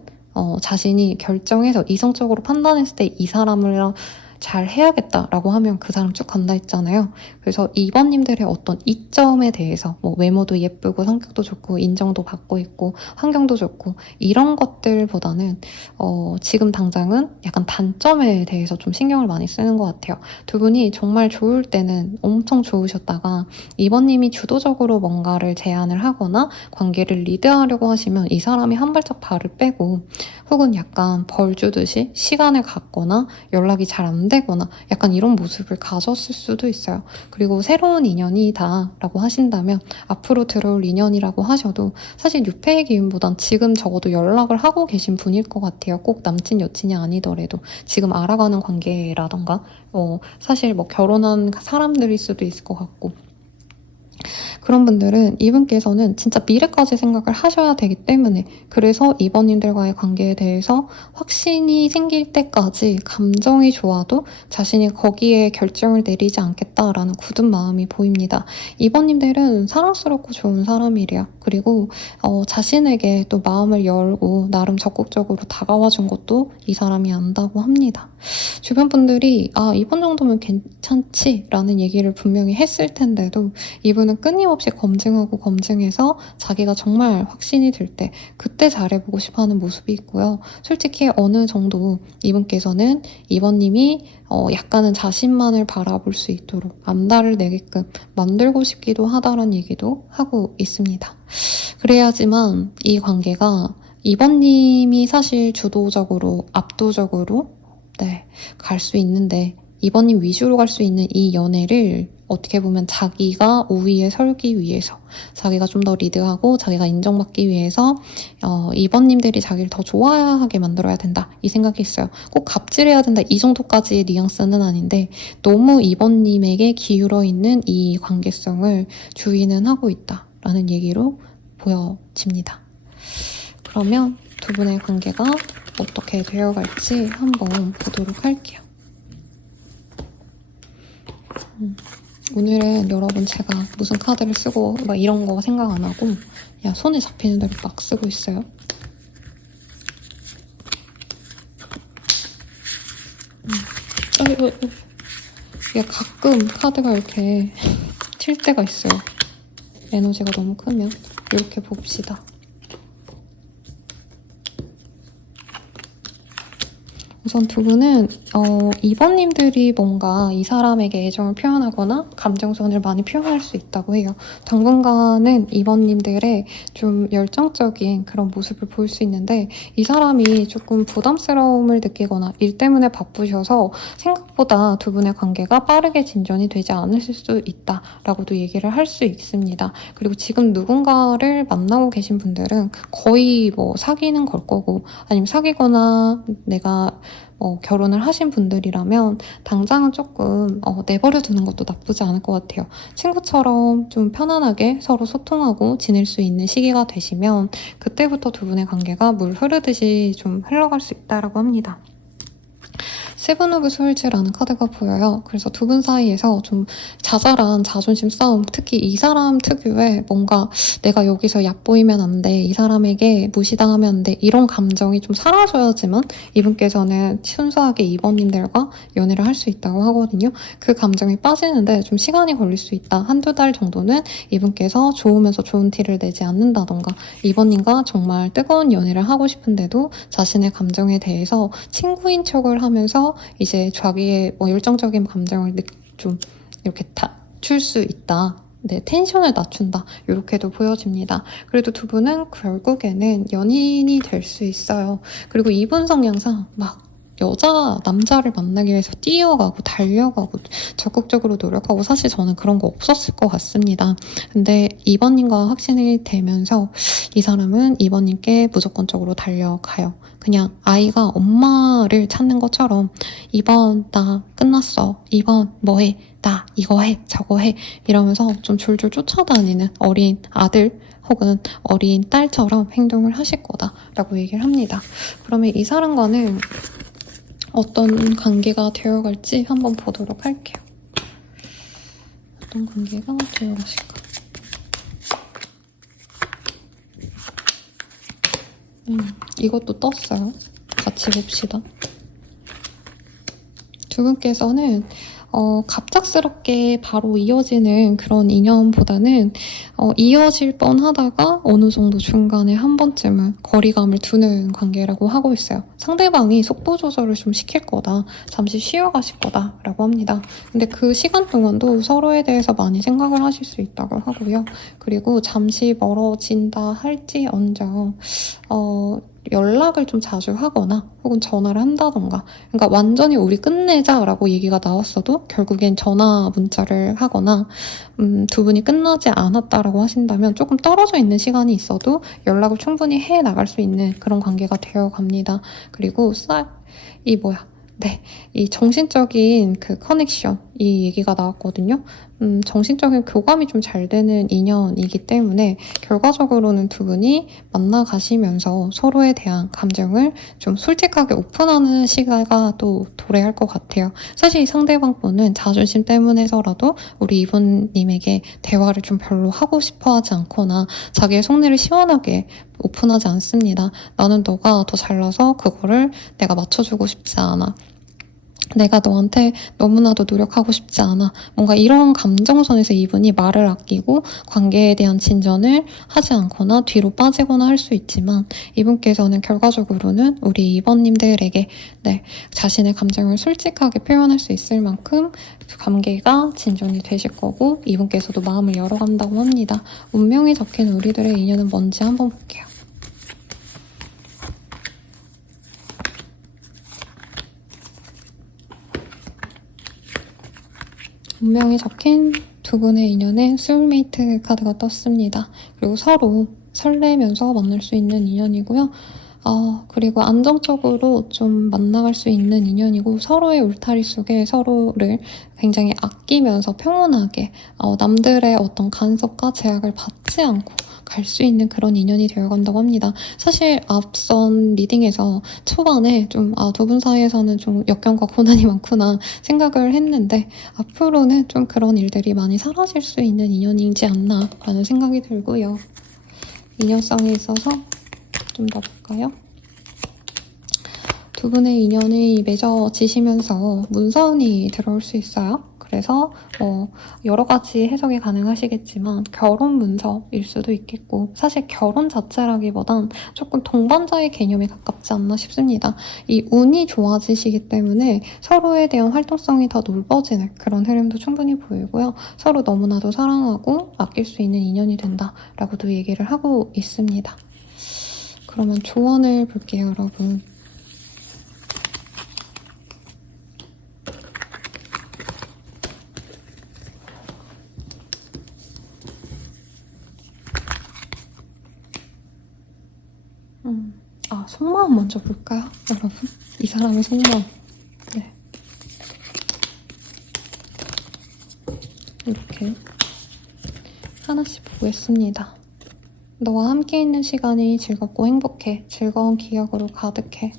자신이 결정해서 이성적으로 판단했을 때 이 사람을 잘 해야겠다라고 하면 그 사람 쭉 간다 했잖아요. 그래서 2번님들의 어떤 이점에 대해서 뭐 외모도 예쁘고 성격도 좋고 인정도 받고 있고 환경도 좋고 이런 것들보다는 지금 당장은 약간 단점에 대해서 좀 신경을 많이 쓰는 것 같아요. 두 분이 정말 좋을 때는 엄청 좋으셨다가 2번님이 주도적으로 뭔가를 제안을 하거나 관계를 리드하려고 하시면 이 사람이 한 발짝 발을 빼고 혹은 약간 벌 주듯이 시간을 갖거나 연락이 잘 안 되거나 약간 이런 모습을 가졌을 수도 있어요. 그리고 새로운 인연이다 라고 하신다면 앞으로 들어올 인연이라고 하셔도 사실 유패의 기운보단 지금 적어도 연락을 하고 계신 분일 것 같아요. 꼭 남친 여친이 아니더라도 지금 알아가는 관계라던가 사실 뭐 결혼한 사람들일 수도 있을 것 같고 그런 분들은 이분께서는 진짜 미래까지 생각을 하셔야 되기 때문에 그래서 이번님들과의 관계에 대해서 확신이 생길 때까지 감정이 좋아도 자신이 거기에 결정을 내리지 않겠다라는 굳은 마음이 보입니다. 이번님들은 사랑스럽고 좋은 사람이래요. 그리고 자신에게 또 마음을 열고 나름 적극적으로 다가와 준 것도 이 사람이 안다고 합니다. 주변 분들이 이번 정도면 괜찮지? 라는 얘기를 분명히 했을 텐데도 이분은 끊임없이 검증하고 검증해서 자기가 정말 확신이 들 때 그때 잘해보고 싶어하는 모습이 있고요. 솔직히 어느 정도 이분께서는 이번님이 약간은 자신만을 바라볼 수 있도록 안달을 내게끔 만들고 싶기도 하다는 얘기도 하고 있습니다. 그래야지만 이 관계가 이번님이 사실 주도적으로 압도적으로 갈 수 있는데 이번님 위주로 갈 수 있는 이 연애를 어떻게 보면 자기가 우위에 설기 위해서 자기가 좀 더 리드하고 자기가 인정받기 위해서 이번님들이 자기를 더 좋아하게 만들어야 된다 이 생각이 있어요. 꼭 갑질해야 된다 이 정도까지의 뉘앙스는 아닌데 너무 이번님에게 기울어 있는 이 관계성을 주의는 하고 있다라는 얘기로 보여집니다. 그러면 두 분의 관계가 어떻게 되어갈지 한번 보도록 할게요. 오늘은 여러분 제가 무슨 카드를 쓰고 막 이런 거 생각 안 하고 그냥 손에 잡히는 대로 막 쓰고 있어요. 이게 가끔 카드가 이렇게 튈 때가 있어요. 에너지가 너무 크면 이렇게 봅시다. 우선 두 분은 이번님들이 뭔가 이 사람에게 애정을 표현하거나 감정선을 많이 표현할 수 있다고 해요. 당분간은 이번님들의 좀 열정적인 그런 모습을 볼 수 있는데 이 사람이 조금 부담스러움을 느끼거나 일 때문에 바쁘셔서 생각보다 두 분의 관계가 빠르게 진전이 되지 않으실 수 있다라고도 얘기를 할 수 있습니다. 그리고 지금 누군가를 만나고 계신 분들은 거의 뭐 사귀는 걸 거고 아니면 사귀거나 내가 결혼을 하신 분들이라면 당장은 조금 내버려 두는 것도 나쁘지 않을 것 같아요. 친구처럼 좀 편안하게 서로 소통하고 지낼 수 있는 시기가 되시면 그때부터 두 분의 관계가 물 흐르듯이 좀 흘러갈 수 있다라고 합니다. 세븐 오브 소울즈라는 카드가 보여요. 그래서 두 분 사이에서 좀 자잘한 자존심 싸움, 특히 이 사람 특유의 뭔가 내가 여기서 얕보이면 안 돼, 이 사람에게 무시당하면 안 돼, 이런 감정이 좀 사라져야지만 이분께서는 순수하게 이번님들과 연애를 할 수 있다고 하거든요. 그 감정이 빠지는데 좀 시간이 걸릴 수 있다. 한두 달 정도는 이분께서 좋으면서 좋은 티를 내지 않는다던가 이번님과 정말 뜨거운 연애를 하고 싶은데도 자신의 감정에 대해서 친구인 척을 하면서 이제 자기의 열정적인 감정을 좀 이렇게 낮출 수 있다. 텐션을 낮춘다. 이렇게도 보여집니다. 그래도 두 분은 결국에는 연인이 될 수 있어요. 그리고 이분 성향상 막 남자를 만나기 위해서 뛰어가고 달려가고 적극적으로 노력하고 사실 저는 그런 거 없었을 것 같습니다. 근데 2번님과 확신이 되면서 이 사람은 2번님께 무조건적으로 달려가요. 그냥 아이가 엄마를 찾는 것처럼 2번 나 끝났어. 2번 뭐해? 나 이거 해 저거 해 이러면서 좀 줄줄 쫓아다니는 어린 아들 혹은 어린 딸처럼 행동을 하실 거다라고 얘기를 합니다. 그러면 이 사람과는 어떤 관계가 되어갈지 한번 보도록 할게요. 어떤 관계가 되어가실까? 이것도 떴어요. 같이 봅시다. 두 분께서는 갑작스럽게 바로 이어지는 그런 인연보다는 이어질 뻔하다가 어느 정도 중간에 한 번쯤은 거리감을 두는 관계라고 하고 있어요. 상대방이 속도 조절을 좀 시킬 거다, 잠시 쉬어가실 거다라고 합니다. 근데 그 시간 동안도 서로에 대해서 많이 생각을 하실 수 있다고 하고요. 그리고 잠시 멀어진다 할지언정 연락을 좀 자주 하거나 혹은 전화를 한다던가, 그러니까 완전히 우리 끝내자라고 얘기가 나왔어도 결국엔 전화 문자를 하거나 두 분이 끝나지 않았다라고 하신다면 조금 떨어져 있는 시간이 있어도 연락을 충분히 해 나갈 수 있는 그런 관계가 되어 갑니다. 그리고 이 정신적인 그 커넥션, 이 얘기가 나왔거든요. 정신적인 교감이 좀 잘 되는 인연이기 때문에 결과적으로는 두 분이 만나가시면서 서로에 대한 감정을 좀 솔직하게 오픈하는 시기가 또 도래할 것 같아요. 사실 이 상대방 분은 자존심 때문에서라도 우리 이분님에게 대화를 좀 별로 하고 싶어 하지 않거나 자기의 속내를 시원하게 오픈하지 않습니다. 나는 너가 더 잘나서 그거를 내가 맞춰주고 싶지 않아. 내가 너한테 너무나도 노력하고 싶지 않아. 뭔가 이런 감정선에서 이분이 말을 아끼고 관계에 대한 진전을 하지 않거나 뒤로 빠지거나 할 수 있지만, 이분께서는 결과적으로는 우리 2번님들에게 자신의 감정을 솔직하게 표현할 수 있을 만큼 관계가 진전이 되실 거고, 이분께서도 마음을 열어간다고 합니다. 운명이 적힌 우리들의 인연은 뭔지 한번 볼게요. 운명이 적힌 두 분의 인연에 소울메이트 카드가 떴습니다. 그리고 서로 설레면서 만날 수 있는 인연이고요. 그리고 안정적으로 좀 만나갈 수 있는 인연이고, 서로의 울타리 속에 서로를 굉장히 아끼면서 평온하게 남들의 어떤 간섭과 제약을 받지 않고 갈 수 있는 그런 인연이 되어간다고 합니다. 사실 앞선 리딩에서 초반에 좀 두 분 사이에서는 좀 역경과 고난이 많구나 생각을 했는데, 앞으로는 좀 그런 일들이 많이 사라질 수 있는 인연이지 않나 라는 생각이 들고요. 인연성에 있어서 좀 더 볼까요? 두 분의 인연이 맺어지시면서 문서운이 들어올 수 있어요. 그래서 여러 가지 해석이 가능하시겠지만 결혼 문서일 수도 있겠고, 사실 결혼 자체라기보단 조금 동반자의 개념에 가깝지 않나 싶습니다. 이 운이 좋아지시기 때문에 서로에 대한 활동성이 더 넓어지는 그런 흐름도 충분히 보이고요. 서로 너무나도 사랑하고 아낄 수 있는 인연이 된다라고도 얘기를 하고 있습니다. 그러면 조언을 볼게요, 여러분. 속마음 먼저 볼까요, 여러분? 이 사람의 속마음. 네. 이렇게 하나씩 보겠습니다. 너와 함께 있는 시간이 즐겁고 행복해. 즐거운 기억으로 가득해.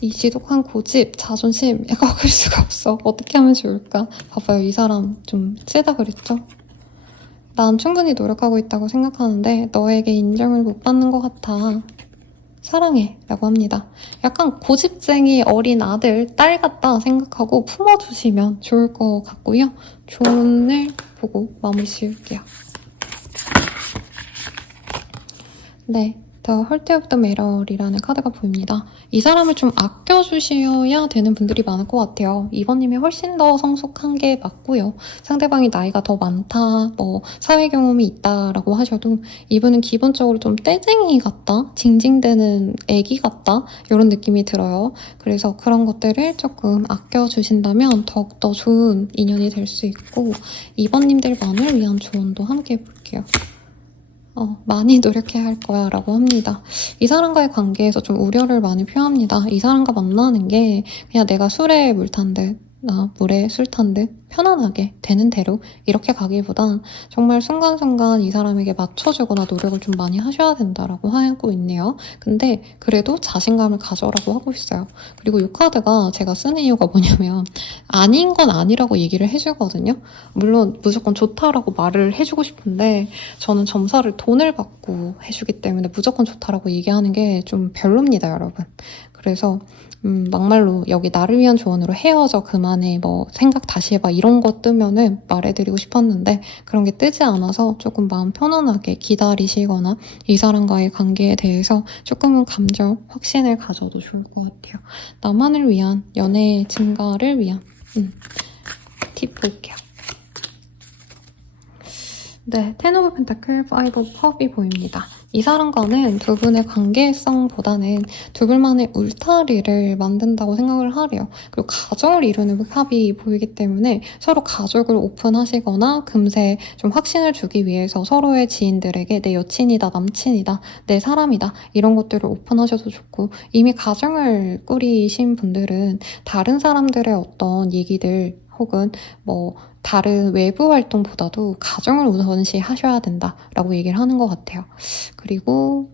이 지독한 고집, 자존심 꺾을 수가 없어. 어떻게 하면 좋을까? 봐봐요, 이 사람 좀 세다 그랬죠? 난 충분히 노력하고 있다고 생각하는데 너에게 인정을 못 받는 것 같아. 사랑해 라고 합니다. 약간 고집쟁이 어린 아들, 딸 같다 생각하고 품어주시면 좋을 것 같고요. 조언을 보고 마무리 지을게요. 네, The Heart of the Matter이라는 카드가 보입니다. 이 사람을 좀 아껴주셔야 되는 분들이 많을 것 같아요. 2번님이 훨씬 더 성숙한 게 맞고요. 상대방이 나이가 더 많다, 뭐 사회 경험이 있다라고 하셔도 이분은 기본적으로 좀 떼쟁이 같다, 징징대는 애기 같다 이런 느낌이 들어요. 그래서 그런 것들을 조금 아껴주신다면 더욱더 좋은 인연이 될 수 있고 2번님들만을 위한 조언도 함께 해볼게요. 많이 노력해야 할 거야 라고 합니다. 이 사람과의 관계에서 좀 우려를 많이 표합니다. 이 사람과 만나는 게 그냥 내가 술에 물 탄 듯, 물에 술 탄 듯 편안하게 되는 대로 이렇게 가기보단 정말 순간순간 이 사람에게 맞춰주거나 노력을 좀 많이 하셔야 된다라고 하고 있네요. 근데 그래도 자신감을 가져라고 하고 있어요. 그리고 이 카드가 제가 쓰는 이유가 뭐냐면 아닌 건 아니라고 얘기를 해주거든요. 물론 무조건 좋다라고 말을 해주고 싶은데 저는 점사를 돈을 받고 해주기 때문에 무조건 좋다라고 얘기하는 게 좀 별로입니다, 여러분. 그래서 막말로 여기 나를 위한 조언으로 헤어져 그만해 뭐 생각 다시 해봐 이런 거 뜨면은 말해드리고 싶었는데 그런 게 뜨지 않아서 조금 마음 편안하게 기다리시거나 이 사람과의 관계에 대해서 조금은 감정 확신을 가져도 좋을 것 같아요. 나만을 위한 연애 증가를 위한 팁 볼게요. 네, 텐 오브 펜타클, 파이브 오브 컵이 보입니다. 이 사람과는 두 분의 관계성보다는 두 분만의 울타리를 만든다고 생각을 하래요. 그리고 가정을 이루는 컵이 보이기 때문에 서로 가족을 오픈하시거나 금세 좀 확신을 주기 위해서 서로의 지인들에게 내 여친이다, 남친이다, 내 사람이다 이런 것들을 오픈하셔도 좋고 이미 가정을 꾸리신 분들은 다른 사람들의 어떤 얘기들 혹은 뭐 다른 외부 활동보다도 가정을 우선시 하셔야 된다라고 얘기를 하는 것 같아요. 그리고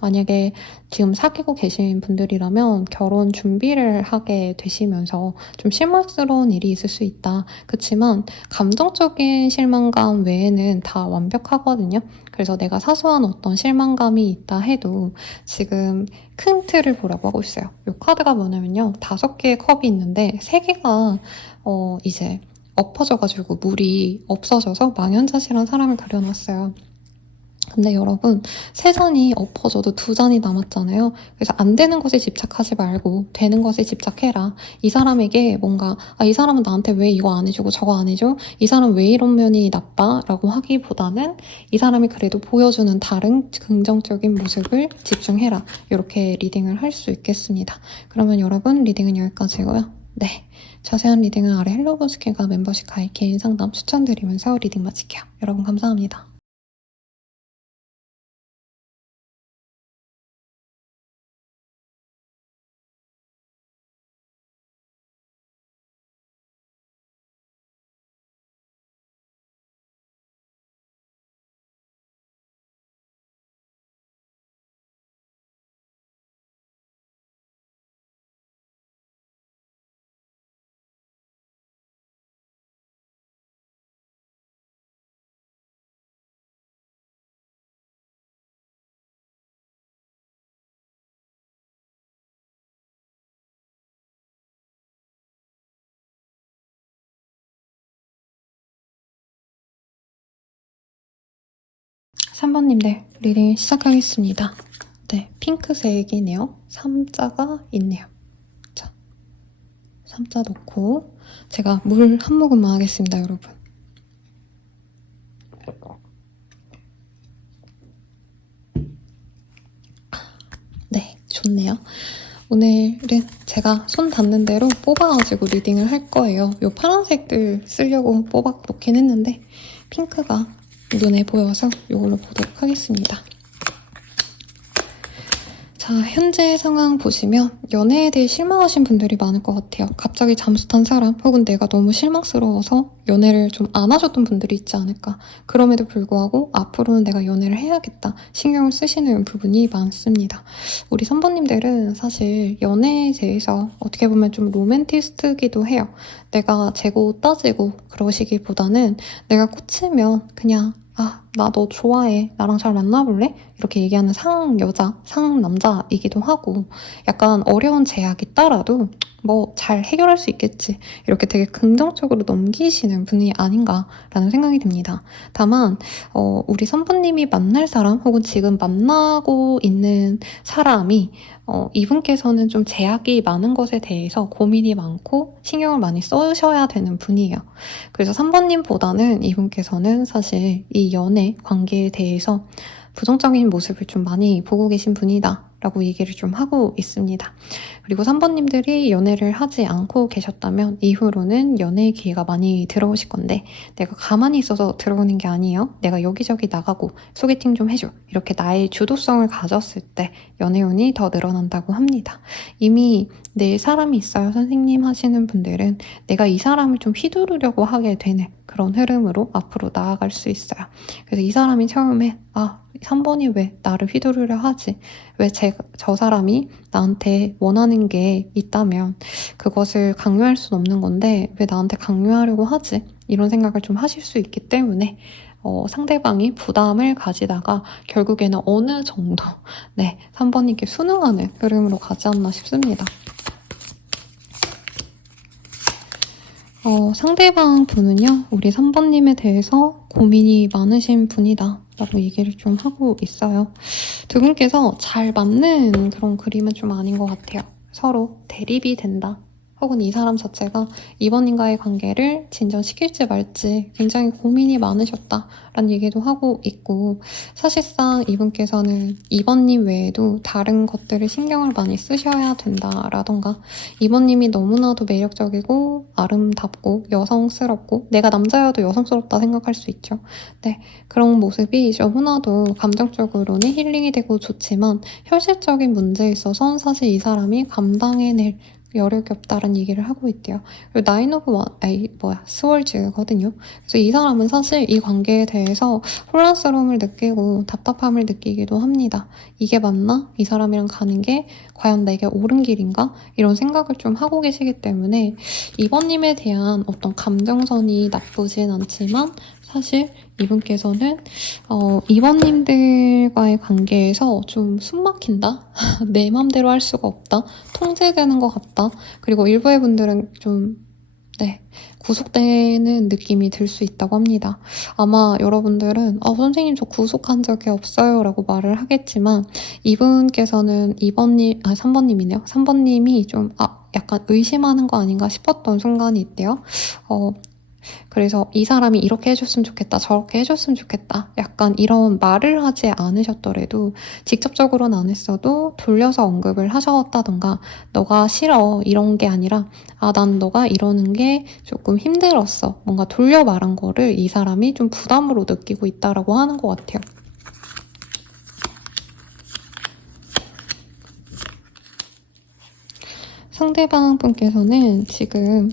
만약에 지금 사귀고 계신 분들이라면 결혼 준비를 하게 되시면서 좀 실망스러운 일이 있을 수 있다. 그치만 감정적인 실망감 외에는 다 완벽하거든요. 그래서 내가 사소한 어떤 실망감이 있다 해도 지금 큰 틀을 보라고 하고 있어요. 이 카드가 뭐냐면요. 5개의 컵이 있는데 3개가 이제 엎어져가지고 물이 없어져서 망연자실한 사람을 그려놨어요. 근데 여러분, 3잔이 엎어져도 2잔이 남았잖아요. 그래서 안 되는 것에 집착하지 말고 되는 것에 집착해라. 이 사람에게 뭔가 이 사람은 나한테 왜 이거 안 해주고 저거 안 해줘? 이 사람 왜 이런 면이 나빠? 라고 하기보다는 이 사람이 그래도 보여주는 다른 긍정적인 모습을 집중해라. 이렇게 리딩을 할 수 있겠습니다. 그러면 여러분, 리딩은 여기까지고요. 네. 자세한 리딩은 아래 헬로버스킨과 멤버십 가입 개인 상담 추천드리면서 리딩 마칠게요. 여러분 감사합니다. 삼 번님들 리딩 시작하겠습니다. 네, 핑크색이네요. 3자가 있네요. 자, 3자 넣고 제가 물 한 모금만 하겠습니다, 여러분. 네, 좋네요. 오늘은 제가 손 닿는 대로 뽑아가지고 리딩을 할 거예요. 이 파란색들 쓰려고 뽑아 놓긴 했는데 핑크가 눈에 보여서 이걸로 보도록 하겠습니다. 자, 현재 상황 보시면 연애에 대해 실망하신 분들이 많을 것 같아요. 갑자기 잠수 탄 사람 혹은 내가 너무 실망스러워서 연애를 좀 안 하셨던 분들이 있지 않을까. 그럼에도 불구하고 앞으로는 내가 연애를 해야겠다. 신경을 쓰시는 부분이 많습니다. 우리 선배님들은 사실 연애에 대해서 어떻게 보면 좀 로맨티스트기도 해요. 내가 재고 따지고 그러시기보다는 내가 꽂히면 그냥 나 너 좋아해. 나랑 잘 만나볼래? 이렇게 얘기하는 상여자, 상남자이기도 하고 약간 어려운 제약이 따라도 뭐 잘 해결할 수 있겠지. 이렇게 되게 긍정적으로 넘기시는 분이 아닌가라는 생각이 듭니다. 다만 우리 선부님이 만날 사람 혹은 지금 만나고 있는 사람이 이분께서는 좀 제약이 많은 것에 대해서 고민이 많고 신경을 많이 써셔야 되는 분이에요. 그래서 3번님보다는 이분께서는 사실 이 연애 관계에 대해서 부정적인 모습을 좀 많이 보고 계신 분이다 라고 얘기를 좀 하고 있습니다. 그리고 3번님들이 연애를 하지 않고 계셨다면 이후로는 연애의 기회가 많이 들어오실 건데 내가 가만히 있어서 들어오는 게 아니에요. 내가 여기저기 나가고 소개팅 좀 해줘. 이렇게 나의 주도성을 가졌을 때 연애운이 더 늘어난다고 합니다. 이미 내 사람이 있어요 선생님 하시는 분들은 내가 이 사람을 좀 휘두르려고 하게 되는 그런 흐름으로 앞으로 나아갈 수 있어요. 그래서 이 사람이 처음에 3번이 왜 나를 휘두르려 하지? 왜 저 사람이 나한테 원하는 게 있다면 그것을 강요할 순 없는 건데 왜 나한테 강요하려고 하지? 이런 생각을 좀 하실 수 있기 때문에 상대방이 부담을 가지다가 결국에는 어느 정도 3번님께 순응하는 흐름으로 가지 않나 싶습니다. 상대방 분은요, 우리 3번님에 대해서 고민이 많으신 분이다 라고 얘기를 좀 하고 있어요. 두 분께서 잘 맞는 그런 그림은 좀 아닌 것 같아요. 서로 대립이 된다. 혹은 이 사람 자체가 2번님과의 관계를 진전시킬지 말지 굉장히 고민이 많으셨다라는 얘기도 하고 있고 사실상 이분께서는 2번님 외에도 다른 것들을 신경을 많이 쓰셔야 된다라던가 2번님이 너무나도 매력적이고 아름답고 여성스럽고 내가 남자여도 여성스럽다 생각할 수 있죠. 네, 그런 모습이 너무나도 감정적으로는 힐링이 되고 좋지만 현실적인 문제에 있어서는 사실 이 사람이 감당해낼 여력이 없다라는 얘기를 하고 있대요. 그리고 나인 오브 스월즈거든요. 그래서 이 사람은 사실 이 관계에 대해서 혼란스러움을 느끼고 답답함을 느끼기도 합니다. 이게 맞나? 이 사람이랑 가는 게 과연 내게 옳은 길인가? 이런 생각을 좀 하고 계시기 때문에 이번님에 대한 어떤 감정선이 나쁘진 않지만 사실 이분께서는 이번님들과의 관계에서 좀 숨막힌다? 내 맘대로 할 수가 없다? 통제되는 것 같다? 그리고 일부의 분들은 좀 구속되는 느낌이 들 수 있다고 합니다. 아마 여러분들은 선생님 저 구속한 적이 없어요 라고 말을 하겠지만 이분께서는 3번님이네요. 3번님이 좀 약간 의심하는 거 아닌가 싶었던 순간이 있대요. 그래서 이 사람이 이렇게 해줬으면 좋겠다, 저렇게 해줬으면 좋겠다. 약간 이런 말을 하지 않으셨더라도 직접적으로는 안 했어도 돌려서 언급을 하셨다던가 너가 싫어 이런 게 아니라 난 너가 이러는 게 조금 힘들었어. 뭔가 돌려 말한 거를 이 사람이 좀 부담으로 느끼고 있다라고 하는 것 같아요. 상대방 분께서는 지금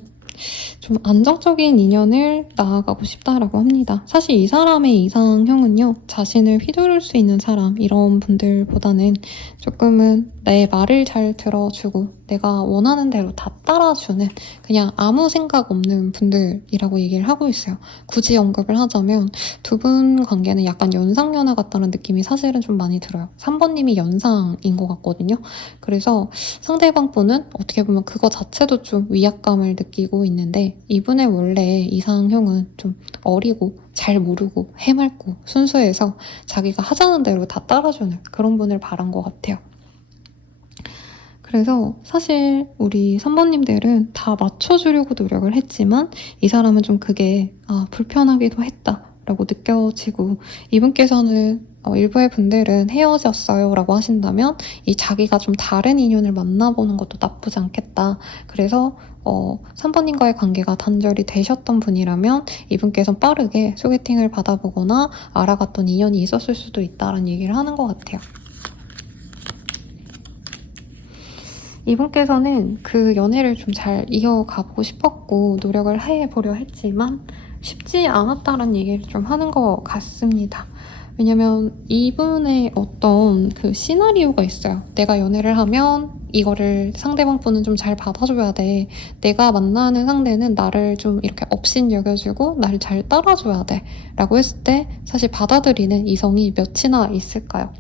좀 안정적인 인연을 나아가고 싶다라고 합니다. 사실 이 사람의 이상형은요, 자신을 휘두를 수 있는 사람, 이런 분들보다는 조금은 내 말을 잘 들어주고 내가 원하는 대로 다 따라주는 그냥 아무 생각 없는 분들이라고 얘기를 하고 있어요. 굳이 언급을 하자면 두 분 관계는 약간 연상연하 같다는 느낌이 사실은 좀 많이 들어요. 3번님이 연상인 것 같거든요. 그래서 상대방 분은 어떻게 보면 그거 자체도 좀 위압감을 느끼고 있는데 이분의 원래 이상형은 좀 어리고 잘 모르고 해맑고 순수해서 자기가 하자는 대로 다 따라주는 그런 분을 바란 것 같아요. 그래서 사실 우리 3번님들은 다 맞춰주려고 노력을 했지만 이 사람은 좀 그게 불편하기도 했다라고 느껴지고 이분께서는 일부의 분들은 헤어졌어요 라고 하신다면 이 자기가 좀 다른 인연을 만나보는 것도 나쁘지 않겠다. 그래서 3번님과의 관계가 단절이 되셨던 분이라면 이분께서 빠르게 소개팅을 받아보거나 알아갔던 인연이 있었을 수도 있다라는 얘기를 하는 것 같아요. 이분께서는 그 연애를 좀 잘 이어가보고 싶었고 노력을 해보려 했지만 쉽지 않았다는 얘기를 좀 하는 것 같습니다. 왜냐면 이분의 어떤 그 시나리오가 있어요. 내가 연애를 하면 이거를 상대방 분은 좀 잘 받아줘야 돼. 내가 만나는 상대는 나를 좀 이렇게 업신 여겨주고 나를 잘 따라줘야 돼. 라고 했을 때 사실 받아들이는 이성이 몇이나 있을까요?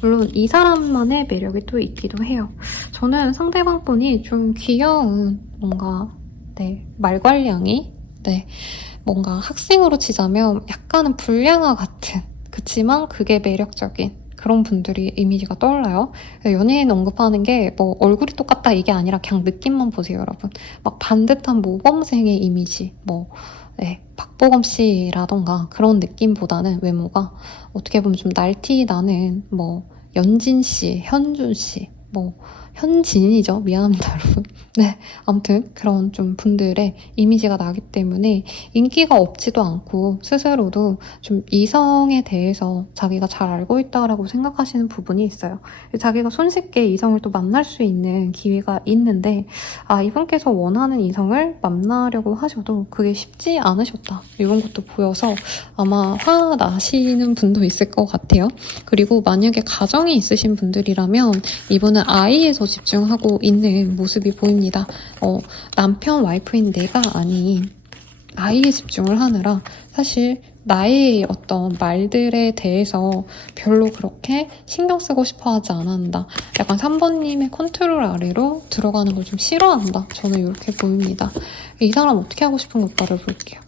물론 이 사람만의 매력이 또 있기도 해요. 저는 상대방 분이 좀 귀여운 뭔가 말괄량이 뭔가 학생으로 치자면 약간은 불량아 같은 그치만 그게 매력적인 그런 분들이 이미지가 떠올라요. 연예인 언급하는 게 뭐 얼굴이 똑같다 이게 아니라 그냥 느낌만 보세요, 여러분. 막 반듯한 모범생의 이미지, 박보검 씨라던가 그런 느낌보다는 외모가 어떻게 보면 좀 날티 나는 뭐 연진 씨, 현준 씨, 현진이죠. 미안합니다, 여러분. 아무튼 그런 좀 분들의 이미지가 나기 때문에 인기가 없지도 않고 스스로도 좀 이성에 대해서 자기가 잘 알고 있다라고 생각하시는 부분이 있어요. 자기가 손쉽게 이성을 또 만날 수 있는 기회가 있는데 이분께서 원하는 이성을 만나려고 하셔도 그게 쉽지 않으셨다. 이런 것도 보여서 아마 화 나시는 분도 있을 것 같아요. 그리고 만약에 가정이 있으신 분들이라면 이분은 아이에 더 집중하고 있는 모습이 보입니다. 남편 와이프인 내가 아닌 아이에 집중을 하느라 사실 나의 어떤 말들에 대해서 별로 그렇게 신경 쓰고 싶어 하지 않는다. 약간 3번님의 컨트롤 아래로 들어가는 걸 좀 싫어한다. 저는 이렇게 보입니다. 이 사람 어떻게 하고 싶은 것까를 볼게요.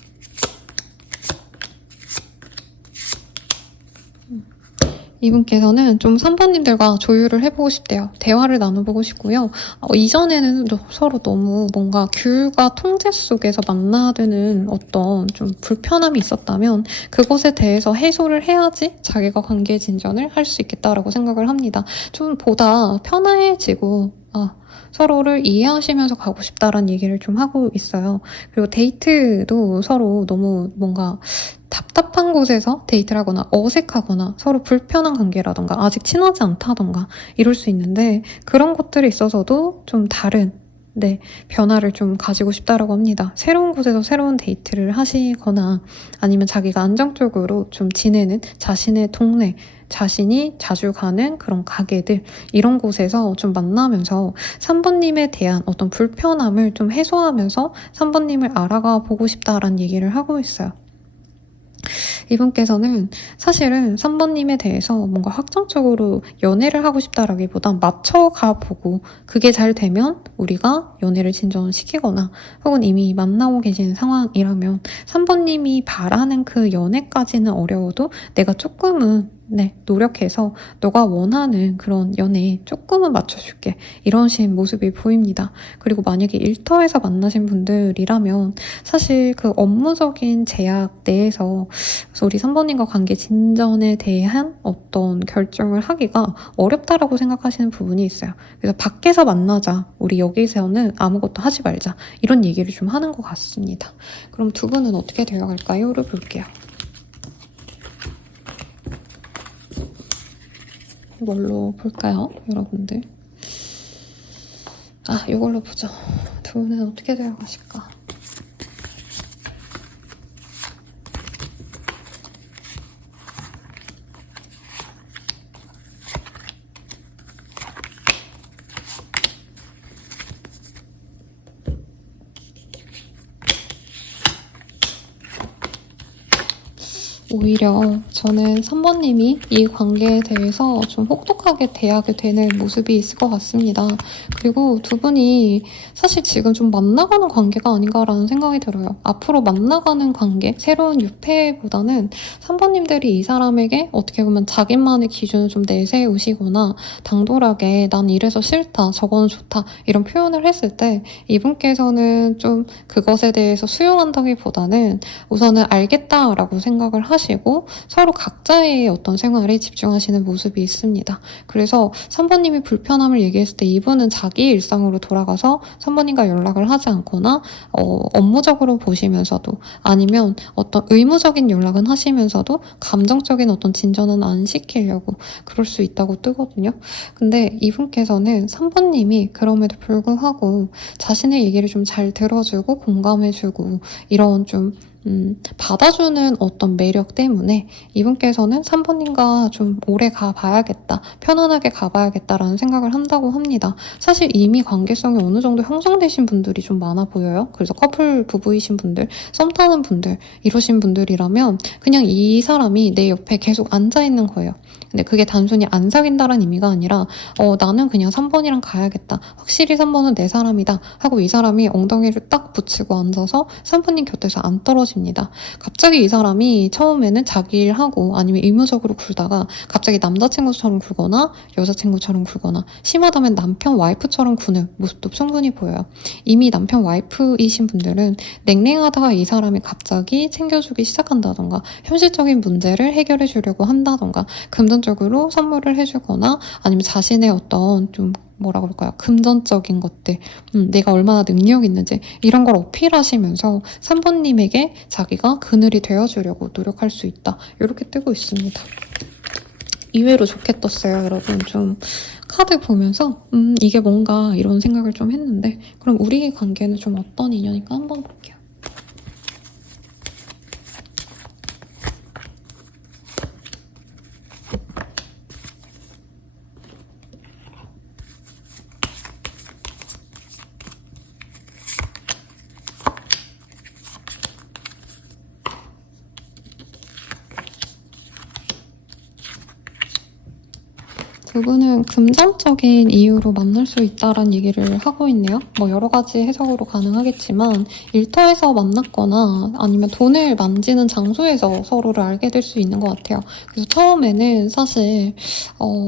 이분께서는 좀 3번님들과 조율을 해보고 싶대요. 대화를 나눠보고 싶고요. 이전에는 서로 너무 뭔가 규율과 통제 속에서 만나드는 어떤 좀 불편함이 있었다면 그것에 대해서 해소를 해야지 자기가 관계 진전을 할 수 있겠다라고 생각을 합니다. 좀 보다 편해지고 서로를 이해하시면서 가고 싶다라는 얘기를 좀 하고 있어요. 그리고 데이트도 서로 너무 뭔가 답답한 곳에서 데이트를 하거나 어색하거나 서로 불편한 관계라던가 아직 친하지 않다던가 이럴 수 있는데 그런 것들에 있어서도 좀 다른 변화를 좀 가지고 싶다라고 합니다. 새로운 곳에서 새로운 데이트를 하시거나 아니면 자기가 안정적으로 좀 지내는 자신의 동네 자신이 자주 가는 그런 가게들 이런 곳에서 좀 만나면서 3번님에 대한 어떤 불편함을 좀 해소하면서 3번님을 알아가 보고 싶다라는 얘기를 하고 있어요. 이분께서는 사실은 3번님에 대해서 뭔가 확정적으로 연애를 하고 싶다라기보단 맞춰가 보고 그게 잘 되면 우리가 연애를 진전시키거나 혹은 이미 만나고 계신 상황이라면 3번님이 바라는 그 연애까지는 어려워도 내가 조금은 노력해서 너가 원하는 그런 연애에 조금은 맞춰줄게 이러신 모습이 보입니다. 그리고 만약에 일터에서 만나신 분들이라면 사실 그 업무적인 제약 내에서 우리 3번님과 관계 진전에 대한 어떤 결정을 하기가 어렵다라고 생각하시는 부분이 있어요. 그래서 밖에서 만나자 우리 여기서는 아무것도 하지 말자 이런 얘기를 좀 하는 것 같습니다. 그럼 두 분은 어떻게 되어갈까요?를 볼게요. 뭘로 볼까요, 여러분들? 이걸로 보죠. 두 분은 어떻게 되어가실까? 오히려 저는 3번님이 이 관계에 대해서 좀 혹독하게 대하게 되는 모습이 있을 것 같습니다. 그리고 두 분이 사실 지금 좀 만나가는 관계가 아닌가라는 생각이 들어요. 앞으로 만나가는 관계, 새로운 유폐보다는 3번님들이 이 사람에게 어떻게 보면 자기만의 기준을 좀 내세우시거나 당돌하게 난 이래서 싫다, 저거는 좋다 이런 표현을 했을 때 이분께서는 좀 그것에 대해서 수용한다기보다는 우선은 알겠다라고 생각을 하시고 서로 각자의 어떤 생활에 집중하시는 모습이 있습니다. 그래서 3번님이 불편함을 얘기했을 때 이분은 자기 일상으로 돌아가서 3번님과 연락을 하지 않거나 업무적으로 보시면서도 아니면 어떤 의무적인 연락은 하시면서도 감정적인 어떤 진전은 안 시키려고 그럴 수 있다고 뜨거든요. 근데 이분께서는 3번님이 그럼에도 불구하고 자신의 얘기를 좀 잘 들어주고 공감해주고 이런 좀 받아주는 어떤 매력 때문에 이분께서는 3번님과 좀 오래 가봐야겠다, 편안하게 가봐야겠다라는 생각을 한다고 합니다. 사실 이미 관계성이 어느 정도 형성되신 분들이 좀 많아 보여요. 그래서 커플 부부이신 분들, 썸 타는 분들, 이러신 분들이라면 그냥 이 사람이 내 옆에 계속 앉아있는 거예요. 근데 그게 단순히 안 사귄다는 의미가 아니라 나는 그냥 3번이랑 가야겠다, 확실히 3번은 내 사람이다 하고 이 사람이 엉덩이를 딱 붙이고 앉아서 3번님 곁에서 안 떨어집니다. 갑자기 이 사람이 처음에는 자기 일하고 아니면 의무적으로 굴다가 갑자기 남자친구처럼 굴거나 여자친구처럼 굴거나 심하다면 남편 와이프처럼 구는 모습도 충분히 보여요. 이미 남편 와이프이신 분들은 냉랭하다가 이 사람이 갑자기 챙겨주기 시작한다던가 현실적인 문제를 해결해 주려고 한다던가 금전적으로 선물을 해주거나 아니면 자신의 어떤 좀 뭐라 그럴까요? 금전적인 것들, 내가 얼마나 능력 있는지 이런 걸 어필하시면서 3번님에게 자기가 그늘이 되어주려고 노력할 수 있다. 이렇게 뜨고 있습니다. 의외로 좋게 떴어요, 여러분. 좀 카드 보면서 이게 뭔가 이런 생각을 좀 했는데 그럼 우리의 관계는 좀 어떤 인연일까 한번 볼게요. 두 분은 금전적인 이유로 만날 수 있다라는 얘기를 하고 있네요. 뭐 여러 가지 해석으로 가능하겠지만 일터에서 만났거나 아니면 돈을 만지는 장소에서 서로를 알게 될 수 있는 것 같아요. 그래서 처음에는 사실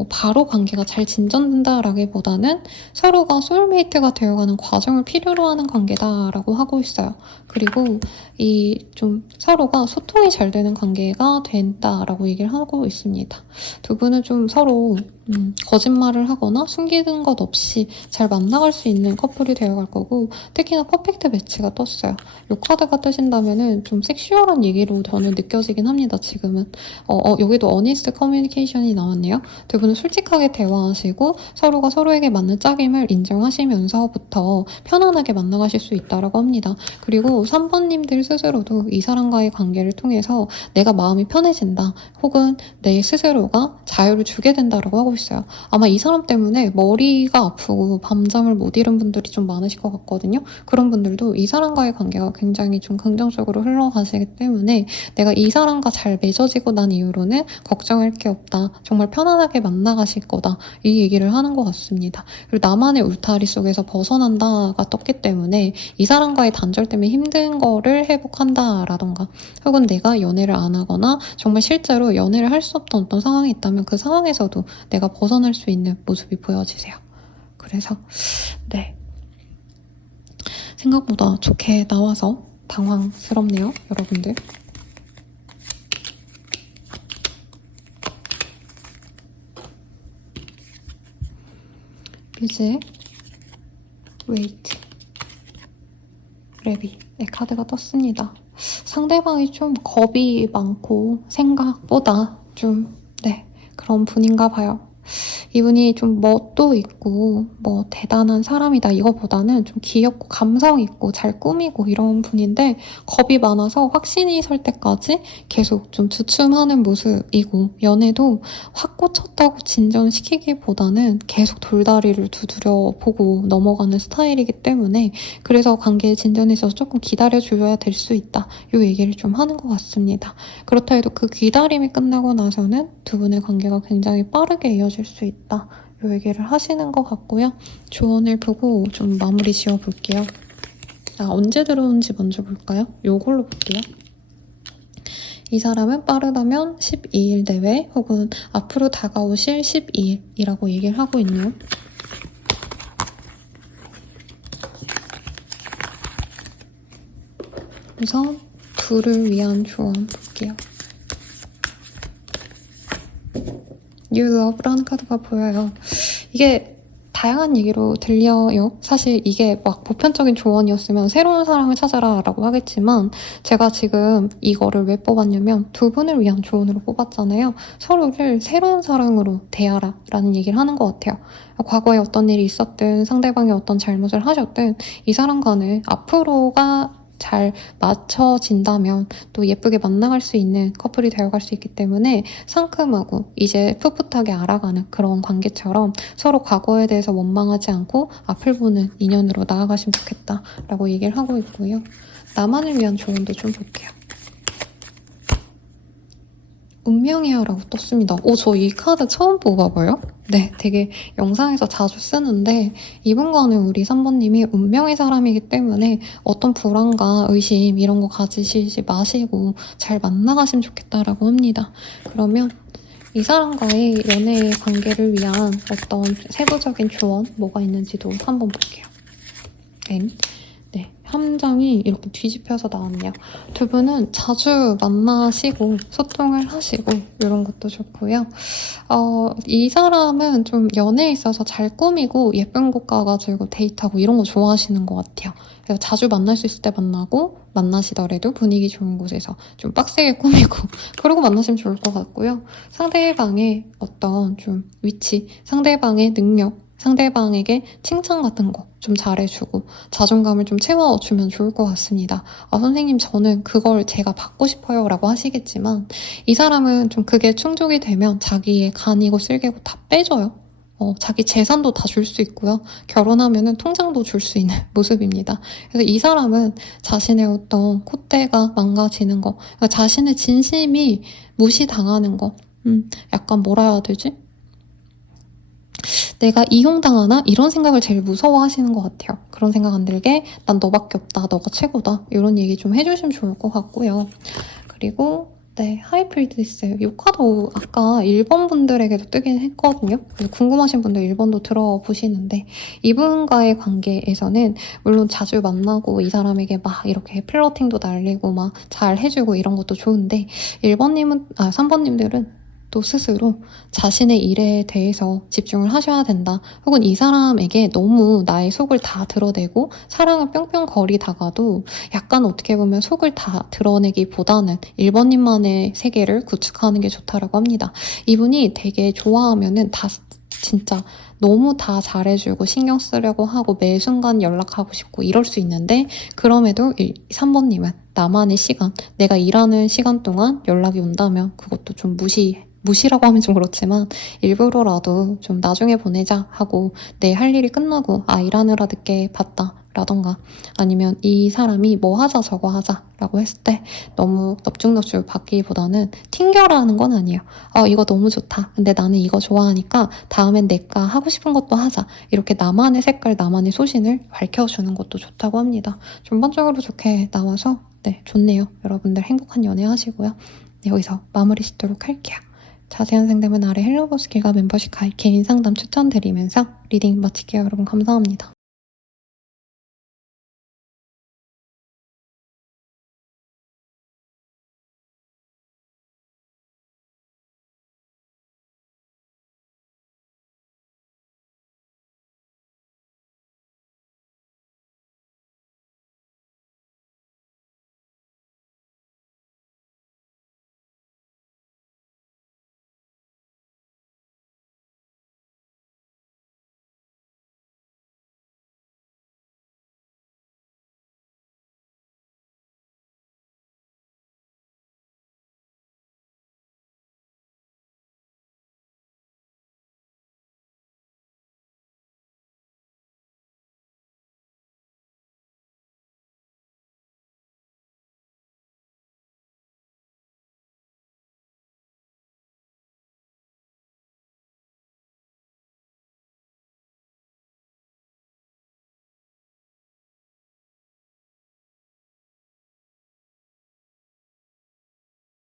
바로 관계가 잘 진전된다라기보다는 서로가 소울메이트가 되어가는 과정을 필요로 하는 관계다라고 하고 있어요. 그리고 이 좀 서로가 소통이 잘 되는 관계가 된다라고 얘기를 하고 있습니다. 두 분은 좀 서로 거짓말을 하거나 숨기는 것 없이 잘 만나갈 수 있는 커플이 되어갈 거고 특히나 퍼펙트 매치가 떴어요. 이 카드가 뜨신다면은 좀 섹슈얼한 얘기로 저는 느껴지긴 합니다. 지금은 여기도 어니스트 커뮤니케이션이 나왔네요. 두 분은 솔직하게 대화하시고 서로가 서로에게 맞는 짝임을 인정하시면서부터 편안하게 만나가실 수 있다라고 합니다. 그리고 3번님들 스스로도 이 사람과의 관계를 통해서 내가 마음이 편해진다 혹은 내 스스로가 자유를 주게 된다라고 하고 있어요. 아마 이 사람 때문에 머리가 아프고 밤잠을 못 이룬 분들이 좀 많으실 것 같거든요. 그런 분들도 이 사람과의 관계가 굉장히 좀 긍정적으로 흘러가시기 때문에 내가 이 사람과 잘 맺어지고 난 이후로는 걱정할 게 없다, 정말 편안하게 만나가실 거다, 이 얘기를 하는 것 같습니다. 그리고 나만의 울타리 속에서 벗어난다가 떴기 때문에 이 사람과의 단절 때문에 힘든 거를 회복한다라던가 혹은 내가 연애를 안 하거나 정말 실제로 연애를 할 수 없던 어떤 상황이 있다면 그 상황에서도 내가 벗어날 수 있는 모습이 보여지세요. 그래서 네, 생각보다 좋게 나와서 당황스럽네요, 여러분들. 뮤직, 웨이트, 레비의 카드가 떴습니다. 상대방이 좀 겁이 많고 생각보다 좀 그런 분인가 봐요. 이분이 좀 멋도 있고 뭐 대단한 사람이다 이거보다는 좀 귀엽고 감성 있고 잘 꾸미고 이런 분인데 겁이 많아서 확신이 설 때까지 계속 좀 주춤하는 모습이고 연애도 확 꽂혔다고 진전시키기보다는 계속 돌다리를 두드려 보고 넘어가는 스타일이기 때문에 그래서 관계의 진전에 있어서 조금 기다려줘야 될 수 있다 이 얘기를 좀 하는 것 같습니다. 그렇다 해도 그 기다림이 끝나고 나서는 두 분의 관계가 굉장히 빠르게 이어질 수 있다 이 얘기를 하시는 것 같고요. 조언을 보고 좀 마무리 지어 볼게요. 언제 들어온지 먼저 볼까요? 요걸로 볼게요. 이 사람은 빠르다면 12일 내외 혹은 앞으로 다가오실 12일이라고 얘기를 하고 있네요. 그래서 둘을 위한 조언 볼게요. You Love라는 카드가 보여요. 이게 다양한 얘기로 들려요. 사실 이게 막 보편적인 조언이었으면 새로운 사랑을 찾아라 라고 하겠지만 제가 지금 이거를 왜 뽑았냐면 두 분을 위한 조언으로 뽑았잖아요. 서로를 새로운 사랑으로 대하라 라는 얘기를 하는 것 같아요. 과거에 어떤 일이 있었든 상대방이 어떤 잘못을 하셨든 이 사람과는 앞으로가 잘 맞춰진다면 또 예쁘게 만나갈 수 있는 커플이 되어갈 수 있기 때문에 상큼하고 이제 풋풋하게 알아가는 그런 관계처럼 서로 과거에 대해서 원망하지 않고 앞을 보는 인연으로 나아가시면 좋겠다라고 얘기를 하고 있고요. 나만을 위한 조언도 좀 볼게요. 운명이야라고 떴습니다. 저 이 카드 처음 뽑아봐요. 네, 되게 영상에서 자주 쓰는데 이분과는 우리 3번님이 운명의 사람이기 때문에 어떤 불안과 의심 이런 거 가지시지 마시고 잘 만나가시면 좋겠다라고 합니다. 그러면 이 사람과의 연애 관계를 위한 어떤 세부적인 조언 뭐가 있는지도 한번 볼게요. 네, 함정이 이렇게 뒤집혀서 나왔네요. 두 분은 자주 만나시고 소통을 하시고 이런 것도 좋고요. 이 사람은 좀 연애에 있어서 잘 꾸미고 예쁜 곳 가가지고 데이트하고 이런 거 좋아하시는 것 같아요. 그래서 자주 만날 수 있을 때 만나고 만나시더라도 분위기 좋은 곳에서 좀 빡세게 꾸미고 그러고 만나시면 좋을 것 같고요. 상대방의 어떤 좀 위치, 상대방의 능력, 상대방에게 칭찬 같은 거 좀 잘해주고 자존감을 좀 채워주면 좋을 것 같습니다. 선생님 저는 그걸 제가 받고 싶어요 라고 하시겠지만 이 사람은 좀 그게 충족이 되면 자기의 간이고 쓸개고 다 빼줘요. 자기 재산도 다 줄 수 있고요. 결혼하면은 통장도 줄 수 있는 모습입니다. 그래서 이 사람은 자신의 어떤 콧대가 망가지는 거, 그러니까 자신의 진심이 무시당하는 거, 약간 뭐라 해야 되지? 내가 이용당하나? 이런 생각을 제일 무서워하시는 것 같아요. 그런 생각 안 들게 난 너밖에 없다. 너가 최고다. 이런 얘기 좀 해주시면 좋을 것 같고요. 그리고 네, 하이프리디스. 이 카드 아까 1번 분들에게도 뜨긴 했거든요. 그래서 궁금하신 분들 1번도 들어보시는데 이분과의 관계에서는 물론 자주 만나고 이 사람에게 막 이렇게 플러팅도 날리고 막 잘 해주고 이런 것도 좋은데 3번님들은 또 스스로 자신의 일에 대해서 집중을 하셔야 된다. 혹은 이 사람에게 너무 나의 속을 다 드러내고 사랑을 뿅뿅 거리다가도 약간 어떻게 보면 속을 다 드러내기보다는 1번님만의 세계를 구축하는 게 좋다라고 합니다. 이분이 되게 좋아하면은 다 진짜 너무 다 잘해주고 신경 쓰려고 하고 매 순간 연락하고 싶고 이럴 수 있는데 그럼에도 3번님은 나만의 시간, 내가 일하는 시간 동안 연락이 온다면 그것도 좀 무시라고 하면 좀 그렇지만 일부러라도 좀 나중에 보내자 하고 내 할 일이 끝나고 일하느라 늦게 봤다 라던가 아니면 이 사람이 뭐 하자 저거 하자 라고 했을 때 너무 넙죽넙죽 받기보다는 튕겨라는 건 아니에요. 이거 너무 좋다. 근데 나는 이거 좋아하니까 다음엔 내가 하고 싶은 것도 하자. 이렇게 나만의 색깔, 나만의 소신을 밝혀주는 것도 좋다고 합니다. 전반적으로 좋게 나와서 네, 좋네요. 여러분들 행복한 연애 하시고요. 네, 여기서 마무리 짓도록 할게요. 자세한 상담은 아래 헬로버스기가 멤버십 가입 개인 상담 추천드리면서 리딩 마칠게요. 여러분 감사합니다.